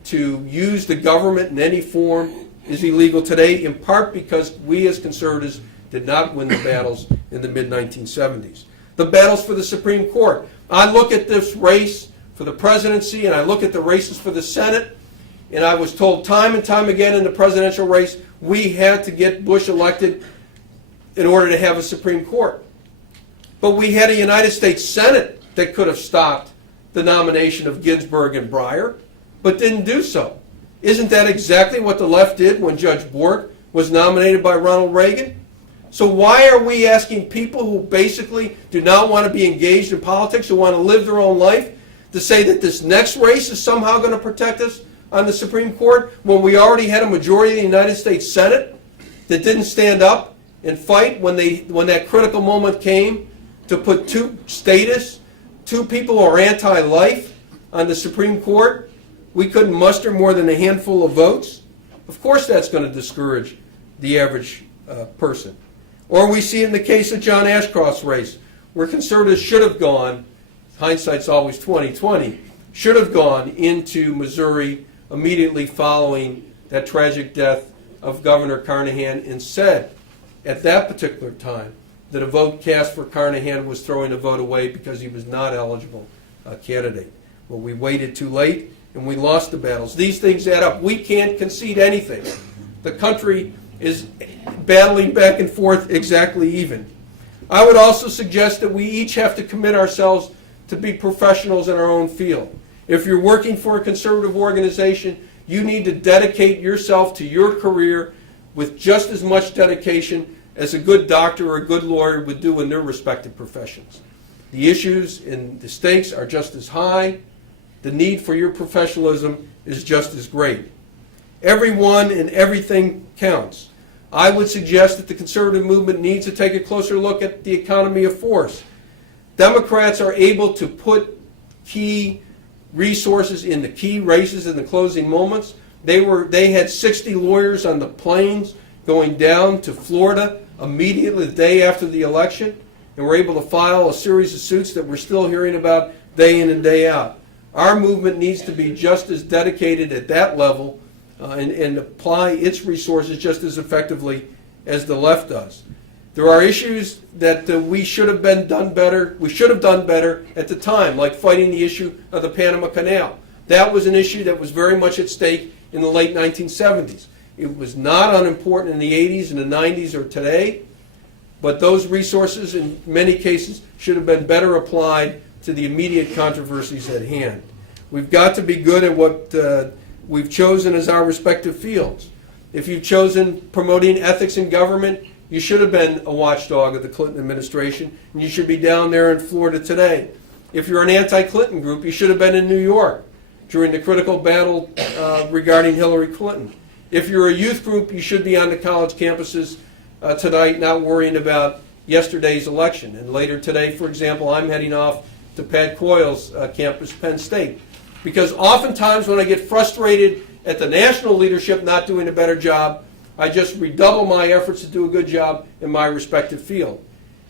to use the government in any form, is illegal today, in part because we as conservatives did not win the battles in the mid-1970s. The battles for the Supreme Court. I look at this race for the presidency and I look at the races for the Senate, and I was told time and time again in the presidential race we had to get Bush elected in order to have a Supreme Court. But we had a United States Senate that could have stopped the nomination of Ginsburg and Breyer, but didn't do so. Isn't that exactly what the left did when Judge Bork was nominated by Ronald Reagan? So why are we asking people who basically do not want to be engaged in politics, who want to live their own life, to say that this next race is somehow going to protect us on the Supreme Court when we already had a majority of the United States Senate that didn't stand up and fight when that critical moment came to put two people who are anti-life on the Supreme Court? We couldn't muster more than a handful of votes. Of course that's going to discourage the average person. Or we see in the case of John Ashcroft's race, where conservatives should have gone, hindsight's always 20/20, should have gone into Missouri immediately following that tragic death of Governor Carnahan, and said at that particular time that a vote cast for Carnahan was throwing a vote away because he was not eligible candidate. Well, we waited too late and we lost the battles. These things add up. We can't concede anything. The country is battling back and forth exactly even. I would also suggest that we each have to commit ourselves to be professionals in our own field. If you're working for a conservative organization, you need to dedicate yourself to your career with just as much dedication as a good doctor or a good lawyer would do in their respective professions. The issues and the stakes are just as high. The need for your professionalism is just as great. Everyone and everything counts. I would suggest that the conservative movement needs to take a closer look at the economy of force. Democrats are able to put key resources in the key races in the closing moments. They had 60 lawyers on the planes going down to Florida immediately the day after the election, and were able to file a series of suits that we're still hearing about day in and day out. Our movement needs to be just as dedicated at that level and apply its resources just as effectively as the left does. There are issues that we should have done better at the time, like fighting the issue of the Panama Canal. That was an issue that was very much at stake in the late 1970s. It was not unimportant in the 80s and the 90s or today, but those resources in many cases should have been better applied to the immediate controversies at hand. We've got to be good at what we've chosen as our respective fields. If you've chosen promoting ethics in government, you should have been a watchdog of the Clinton administration, and you should be down there in Florida today. If you're an anti-Clinton group, you should have been in New York during the critical battle regarding Hillary Clinton. If you're a youth group, you should be on the college campuses tonight, not worrying about yesterday's election. And later today, for example, I'm heading off to Pat Coyle's campus, Penn State. Because oftentimes when I get frustrated at the national leadership not doing a better job, I just redouble my efforts to do a good job in my respective field.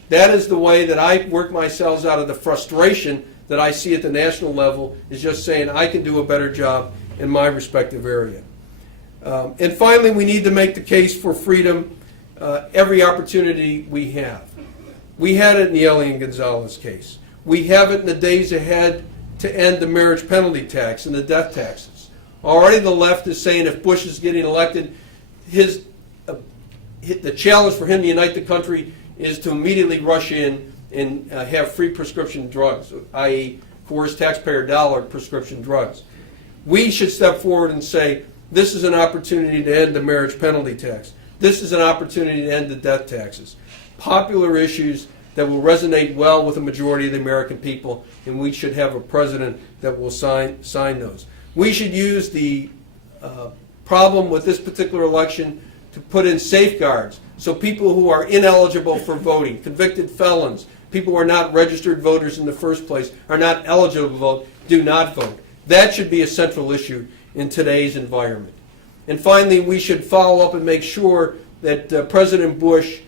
That is the way that I work myself out of the frustration that I see at the national level, is just saying I can do a better job in my respective area. And finally, we need to make the case for freedom every opportunity we have. We had it in the Elian Gonzalez case. We have it in the days ahead to end the marriage penalty tax and the death taxes. Already the left is saying if Bush is getting elected, the challenge for him to unite the country is to immediately rush in and have free prescription drugs, i.e. coerced taxpayer dollar prescription drugs. We should step forward and say, this is an opportunity to end the marriage penalty tax. This is an opportunity to end the death taxes. Popular issues that will resonate well with the majority of the American people, and we should have a president that will sign those. We should use the problem with this particular election to put in safeguards so people who are ineligible for voting, convicted felons, people who are not registered voters in the first place, are not eligible to vote, do not vote. That should be a central issue in today's environment. And finally, we should follow up and make sure that President Bush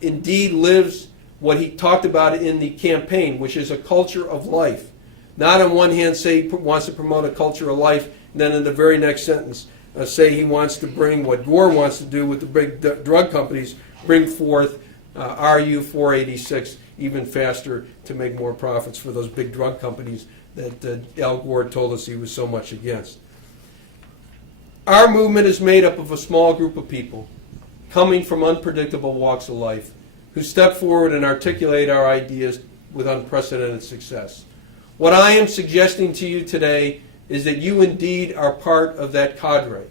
indeed lives what he talked about in the campaign, which is a culture of life. Not on one hand say he wants to promote a culture of life, and then in the very next sentence say he wants to bring what Gore wants to do with the big drug companies, bring forth RU 486 even faster to make more profits for those big drug companies that Al Gore told us he was so much against. Our movement is made up of a small group of people coming from unpredictable walks of life who step forward and articulate our ideas with unprecedented success. What I am suggesting to you today is that you indeed are part of that cadre.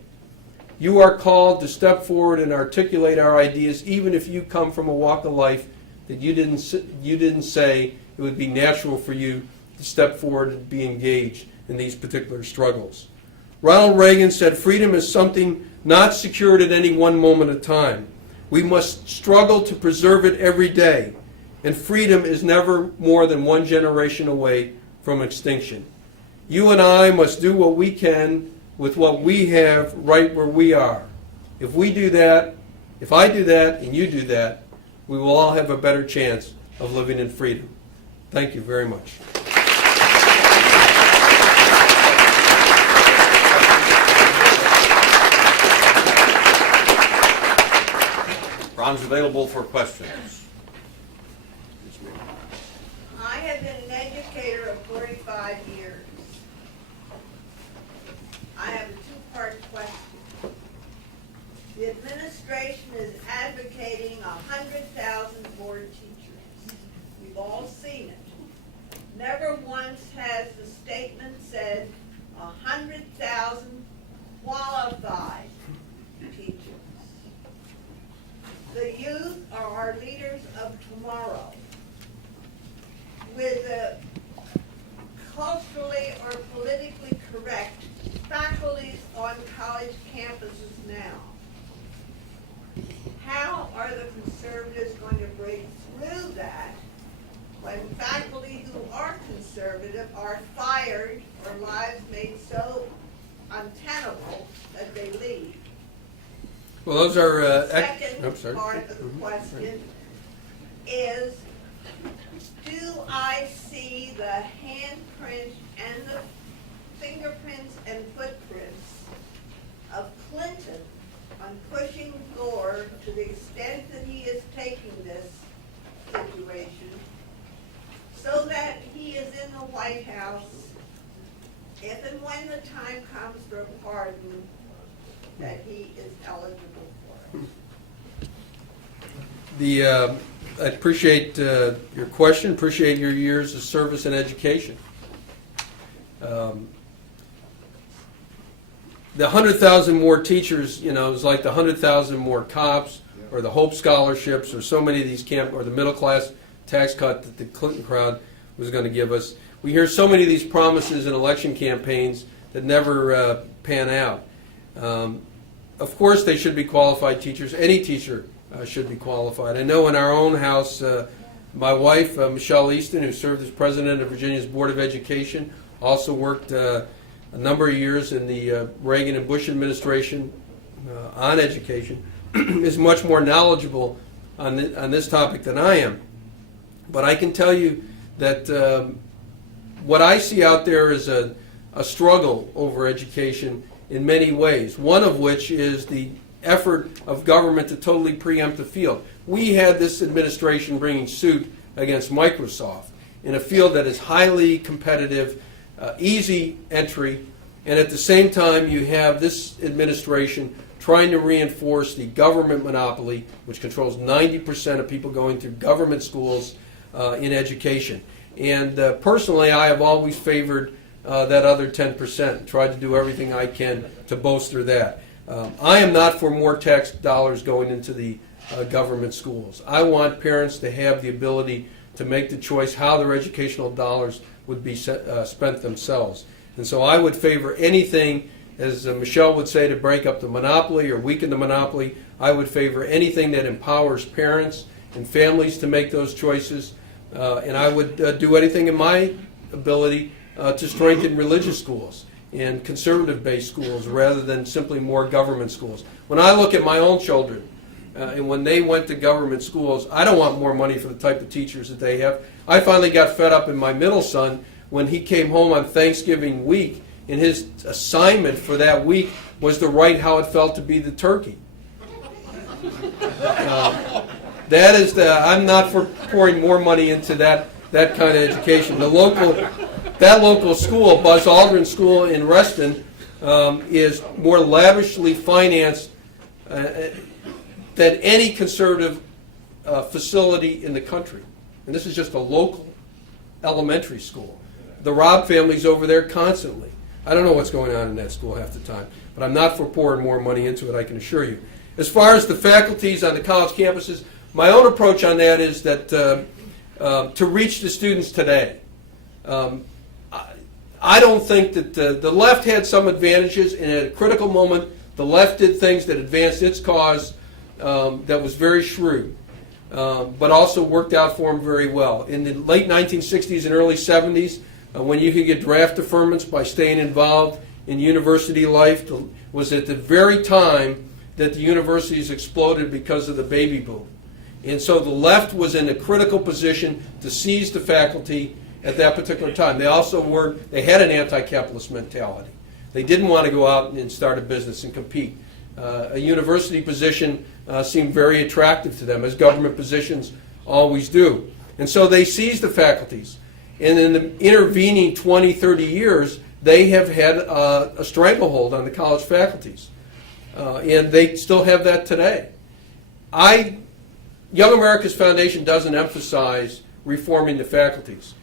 You are called to step forward and articulate our ideas, even if you come from a walk of life that you didn't say it would be natural for you to step forward and be engaged in these particular struggles. Ronald Reagan said, freedom is something not secured at any one moment of time. We must struggle to preserve it every day, and freedom is never more than one generation away from extinction. You and I must do what we can with what we have right where we are. If we do that, if I do that, and you do that, we will all have a better chance of living in freedom. Thank you very much. Ron's available for questions. I have been an educator of 45 years. I have a two-part question. The administration is advocating 100,000 board teachers. We've all seen it. Never once has the statement said 100,000 qualified teachers. The youth are our leaders of tomorrow. With a culturally or politically correct faculty on college campuses now. How are the conservatives going to break through that when faculty who are conservative are fired or lives made so untenable that they leave? Well, those are. Second part of the question is, do I see the handprint and the fingerprints and footprints of Clinton on pushing Gore to the extent that he is taking this situation so that he is in the White House if and when the time comes for a pardon that he is eligible for it? I appreciate your question, appreciate your years of service and education. The 100,000 more teachers, is like the 100,000 more cops or the Hope Scholarships or so many of these or the middle class tax cut that the Clinton crowd was going to give us. We hear so many of these promises in election campaigns that never pan out. Of course they should be qualified teachers. Any teacher should be qualified. I know in our own house, my wife, Michelle Easton, who served as president of Virginia's Board of Education, also worked a number of years in the Reagan and Bush administration on education, is much more knowledgeable on this topic than I am. But I can tell you that what I see out there is a struggle over education in many ways, one of which is the effort of government to totally preempt the field. We had this administration bringing suit against Microsoft in a field that is highly competitive, easy entry, and at the same time you have this administration trying to reinforce the government monopoly, which controls 90% of people going through government schools in education. And personally, I have always favored that other 10%, tried to do everything I can to bolster that. I am not for more tax dollars going into the government schools. I want parents to have the ability to make the choice how their educational dollars would be spent themselves. And so I would favor anything, as Michelle would say, to break up the monopoly or weaken the monopoly. I would favor anything that empowers parents and families to make those choices. And I would do anything in my ability to strengthen religious schools and conservative-based schools rather than simply more government schools. When I look at my own children and when they went to government schools, I don't want more money for the type of teachers that they have. I finally got fed up in my middle son when he came home on Thanksgiving week and his assignment for that week was to write how it felt to be the turkey. That is I'm not for pouring more money into that kind of education. That local school, Buzz Aldrin School in Reston, is more lavishly financed than any conservative facility in the country. And this is just a local elementary school. The Robb family's over there constantly. I don't know what's going on in that school half the time, but I'm not for pouring more money into it, I can assure you. As far as the faculties on the college campuses, my own approach on that is that to reach the students today, I don't think that the left had some advantages, and at a critical moment, the left did things that advanced its cause that was very shrewd, but also worked out for them very well. In the late 1960s and early 70s, when you could get draft deferments by staying involved in university life, was at the very time that the universities exploded because of the baby boom. And so the left was in a critical position to seize the faculty at that particular time. They had an anti-capitalist mentality. They didn't want to go out and start a business and compete. A university position seemed very attractive to them, as government positions always do. And so they seized the faculties. And in the intervening 20, 30 years, they have had a stranglehold on the college faculties. And they still have that today. Young America's Foundation doesn't emphasize reforming the faculties.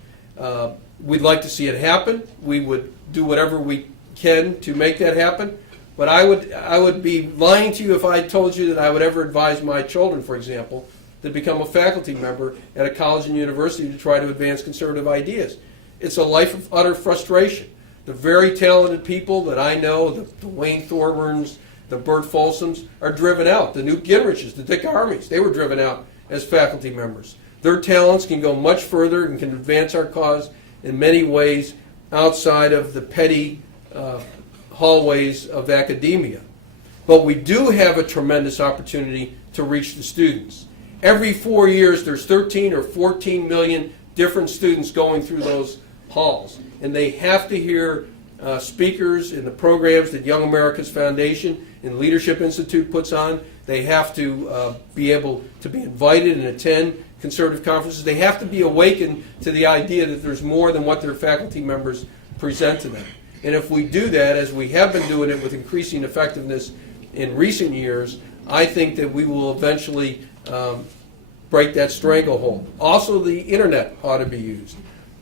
We'd like to see it happen. We would do whatever we can to make that happen. But I would be lying to you if I told you that I would ever advise my children, for example, to become a faculty member at a college and university to try to advance conservative ideas. It's a life of utter frustration. The very talented people that I know, the Wayne Thorburns, the Bert Folsoms, are driven out. The Newt Gingriches, the Dick Armies, they were driven out as faculty members. Their talents can go much further and can advance our cause in many ways outside of the petty hallways of academia. But we do have a tremendous opportunity to reach the students. Every 4 years, there's 13 or 14 million different students going through those halls. And they have to hear speakers in the programs that Young America's Foundation and Leadership Institute puts on. They have to be able to be invited and attend conservative conferences. They have to be awakened to the idea that there's more than what their faculty members present to them. And if we do that, as we have been doing it with increasing effectiveness in recent years, I think that we will eventually break that stranglehold. Also, the internet ought to be used.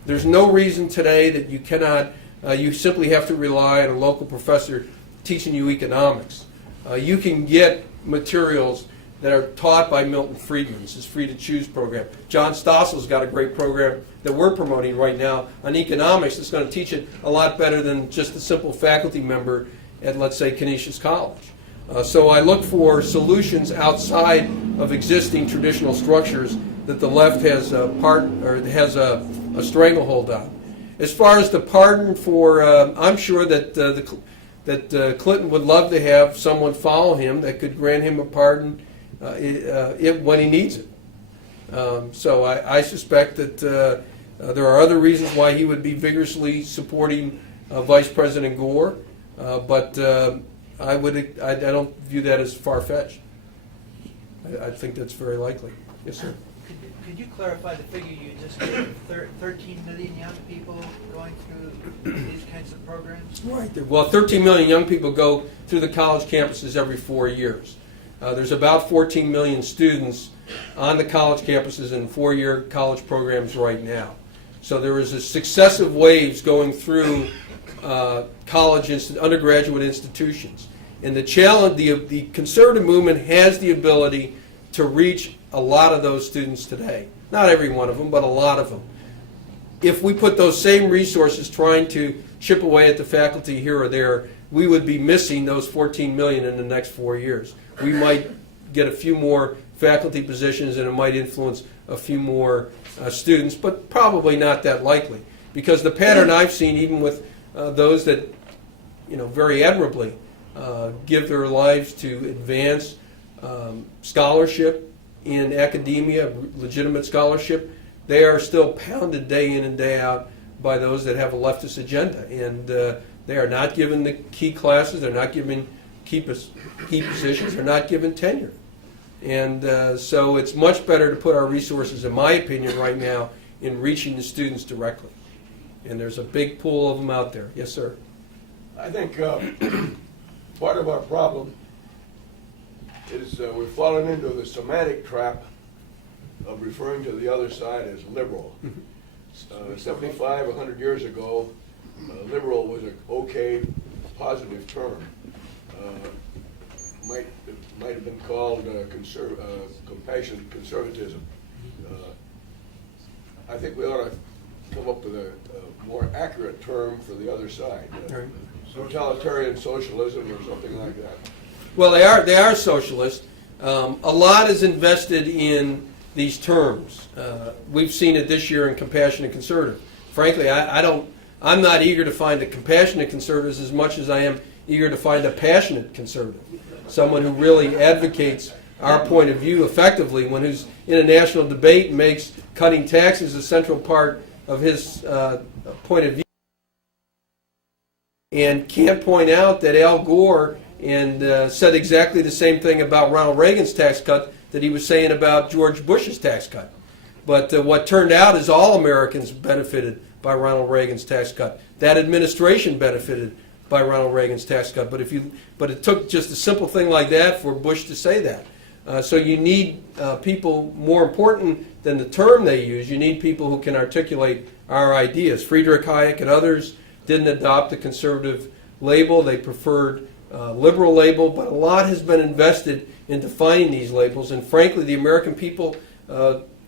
There's no reason today that you cannot, you simply have to rely on a local professor teaching you economics. You can get materials that are taught by Milton Friedman's, his Free to Choose program. John Stossel's got a great program that we're promoting right now on economics that's going to teach it a lot better than just a simple faculty member at, let's say, Canisius College. So I look for solutions outside of existing traditional structures that the left has a stranglehold on. As far as the pardon for, I'm sure that Clinton would love to have someone follow him that could grant him a pardon when he needs it. So I suspect that there are other reasons why he would be vigorously supporting Vice President Gore, but I don't view that as far-fetched. I think that's very likely. Yes, sir. Could you clarify the figure you just gave? 13 million young people going through these kinds of programs? Right. Well, 13 million young people go through the college campuses every 4 years. There's about 14 million students on the college campuses in 4-year college programs right now. So there is a successive waves going through undergraduate institutions. And the challenge, the conservative movement has the ability to reach a lot of those students today. Not every one of them, but a lot of them. If we put those same resources trying to chip away at the faculty here or there, we would be missing those 14 million in the next 4 years. We might get a few more faculty positions and it might influence a few more students, but probably not that likely. Because the pattern I've seen, even with those that, very admirably give their lives to advance scholarship in academia, legitimate scholarship, they are still pounded day in and day out by those that have a leftist agenda. And they are not given the key classes, they're not given key positions, they're not given tenure. And so it's much better to put our resources, in my opinion, right now, in reaching the students directly. And there's a big pool of them out there. Yes, sir. I think part of our problem is we've fallen into the semantic trap of referring to the other side as liberal. 75, 100 years ago, liberal was an okay, positive term. Might have been called compassionate conservatism. I think we ought to come up with a more accurate term for the other side. Totalitarian socialism or something like that. Well, they are socialist. A lot is invested in these terms. We've seen it this year in compassionate conservative. Frankly, I'm not eager to find a compassionate conservative as much as I am eager to find a passionate conservative. Someone who really advocates our point of view effectively, when who's in a national debate and makes cutting taxes a central part of his point of view, and can't point out that Al Gore said exactly the same thing about Ronald Reagan's tax cut that he was saying about George Bush's tax cut. But what turned out is all Americans benefited by Ronald Reagan's tax cut. That administration benefited by Ronald Reagan's tax cut. But it took just a simple thing like that for Bush to say that. So you need people more important than the term they use. You need people who can articulate our ideas. Friedrich Hayek and others didn't adopt the conservative label. They preferred liberal label, but a lot has been invested in defining these labels. And frankly, the American people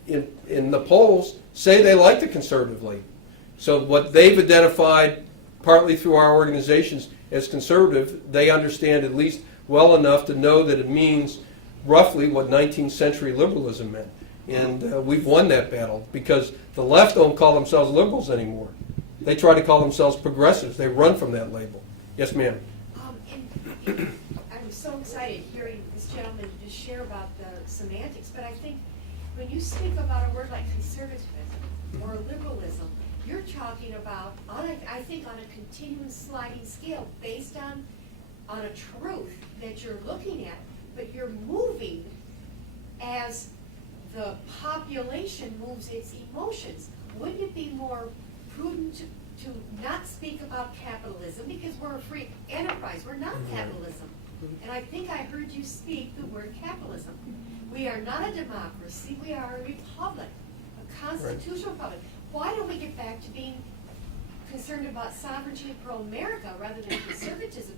in the polls say they like the conservative label. So what they've identified partly through our organizations as conservative, they understand at least well enough to know that it means roughly what 19th century liberalism meant. And we've won that battle because the left don't call themselves liberals anymore. They try to call themselves progressives. They run from that label. Yes, ma'am. I'm so excited hearing this gentleman just share about the semantics, but I think when you speak about a word like conservatism or liberalism, you're talking about, I think, on a continuous sliding scale based on a truth that you're looking at, but you're moving as the population moves its emotions. Wouldn't it be more prudent to not speak about capitalism because we're a free enterprise? We're not capitalism. And I think I heard you speak the word capitalism. We are not a democracy. We are a republic, a constitutional republic. Why don't we get back to being concerned about sovereignty and pro-America rather than conservatism?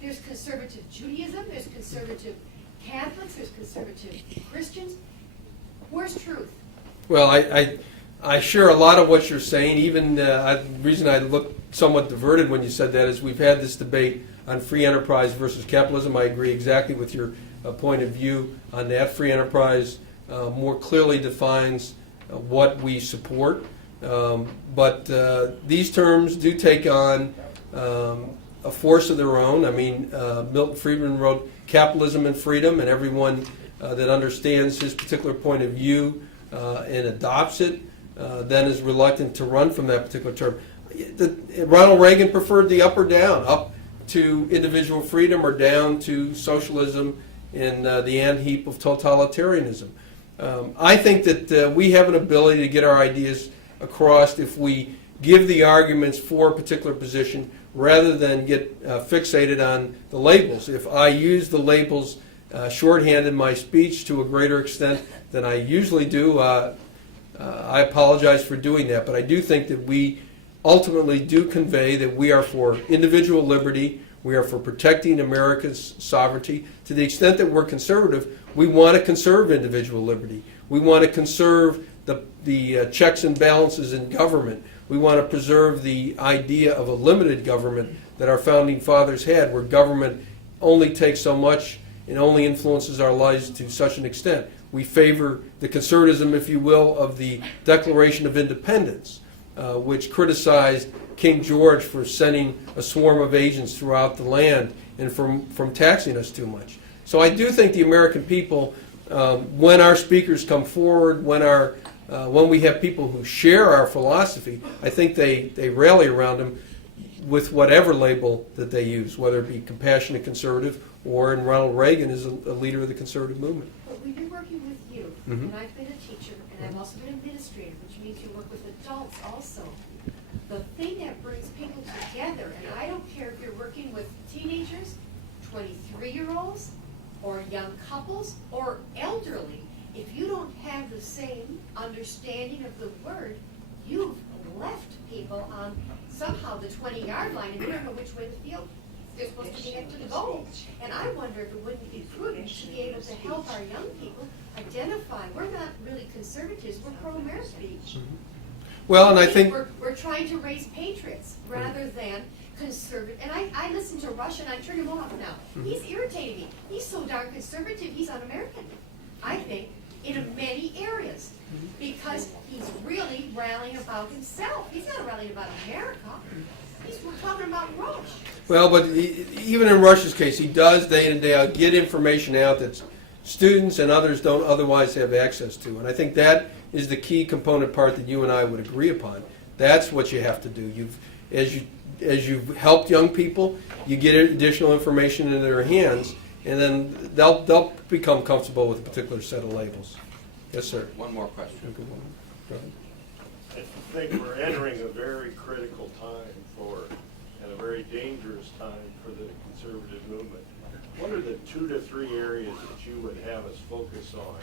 There's conservative Judaism, there's conservative Catholics, there's conservative Christians. Where's truth? Well, I share a lot of what you're saying. Even the reason I looked somewhat diverted when you said that is we've had this debate on free enterprise versus capitalism. I agree exactly with your point of view on that. Free enterprise more clearly defines what we support. But these terms do take on a force of their own. I mean, Milton Friedman wrote Capitalism and Freedom, and everyone that understands his particular point of view and adopts it then is reluctant to run from that particular term. Ronald Reagan preferred the up or down, up to individual freedom or down to socialism and the ant heap of totalitarianism. I think that we have an ability to get our ideas across if we give the arguments for a particular position rather than get fixated on the labels. If I use the labels shorthand in my speech to a greater extent than I usually do, I apologize for doing that. But I do think that we ultimately do convey that we are for individual liberty, we are for protecting America's sovereignty. To the extent that we're conservative, we want to conserve individual liberty. We want to conserve the checks and balances in government. We want to preserve the idea of a limited government that our founding fathers had, where government only takes so much and only influences our lives to such an extent. We favor the conservatism, if you will, of the Declaration of Independence, which criticized King George for sending a swarm of agents throughout the land and from taxing us too much. So I do think the American people, when our speakers come forward, when we have people who share our philosophy, I think they rally around them with whatever label that they use, whether it be compassionate conservative or in Ronald Reagan is a leader of the conservative movement. But we've been working with youth, and I've been a teacher, and I've also been an administrator, which means you work with adults also. The thing that brings people together, and I don't care if you're working with teenagers, 23-year-olds, or young couples, or elderly, if you don't have the same understanding of the word, you've left people on somehow the 20-yard line, and they don't know which way the field they're supposed to be at to the goal. And I wonder if it wouldn't be prudent to be able to help our young people identify we're not really conservatives, we're pro-American. Well, and I think we're trying to raise patriots rather than conservative. And I listen to Rush and I turn him off now. He's irritating me. He's so darn conservative, he's un-American, I think, in many areas. Because he's really rallying about himself. He's not rallying about America. We're talking about Rush. Well, but even in Rush's case, he does day in and day out get information out that students and others don't otherwise have access to. And I think that is the key component part that you and I would agree upon. That's what you have to do. As you've helped young people, you get additional information in their hands, and then they'll become comfortable with a particular set of labels. Yes, sir. One more question. Go ahead. I think we're entering a very critical time and a very dangerous time for the conservative movement. What are the 2 to 3 areas that you would have us focus on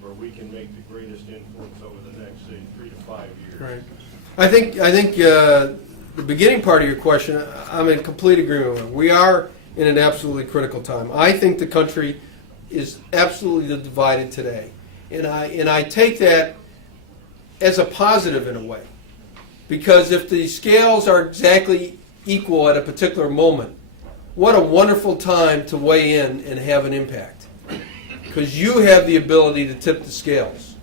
where we can make the greatest influence over the next, say, 3 to 5 years? Right. I think the beginning part of your question, I'm in complete agreement with. We are in an absolutely critical time. I think the country is absolutely divided today, and I take that as a positive in a way, Because if the scales are exactly equal at a particular moment, what a wonderful time to weigh in and have an impact. Because you have the ability to tip the scales.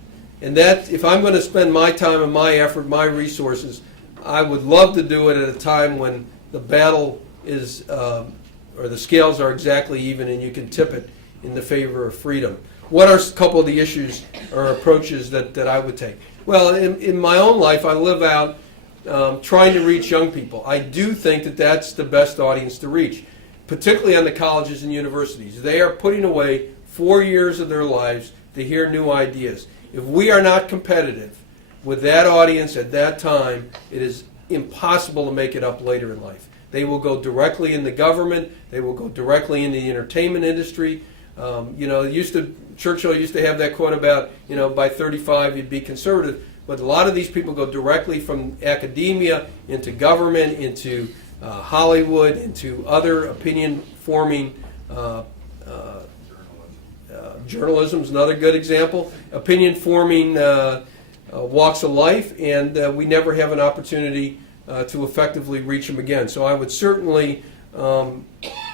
And that, if I'm going to spend my time and my effort, my resources, I would love to do it at a time when the battle is, or the scales are exactly even and you can tip it in the favor of freedom. What are a couple of the issues or approaches that I would take? Well, in my own life, I live out trying to reach young people. I do think that that's the best audience to reach, particularly on the colleges and universities. They are putting away 4 years of their lives to hear new ideas. If we are not competitive with that audience at that time, it is impossible to make it up later in life. They will go directly in the government. They will go directly in the entertainment industry. Churchill used to have that quote about, by 35 you'd be conservative. But a lot of these people go directly from academia into government, into Hollywood, into other opinion-forming journalism is another good example. Opinion-forming walks of life, and we never have an opportunity to effectively reach them again. So I would certainly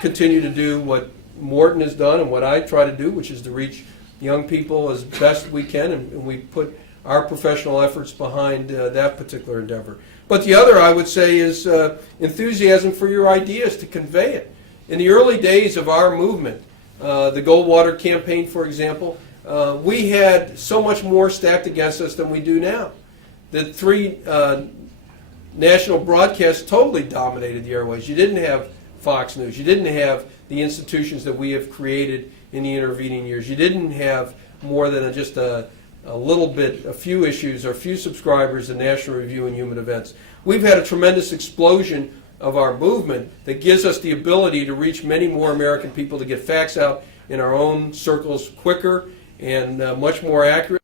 continue to do what Morton has done and what I try to do, which is to reach young people as best we can, and we put our professional efforts behind that particular endeavor. But the other, I would say, is enthusiasm for your ideas, to convey it. In the early days of our movement, the Goldwater campaign, for example, we had so much more stacked against us than we do now. The 3 national broadcasts totally dominated the airways. You didn't have Fox News. You didn't have the institutions that we have created in the intervening years. You didn't have more than just a little bit, a few issues or a few subscribers in National Review and Human Events. We've had a tremendous explosion of our movement that gives us the ability to reach many more American people, to get facts out in our own circles quicker and much more accurate.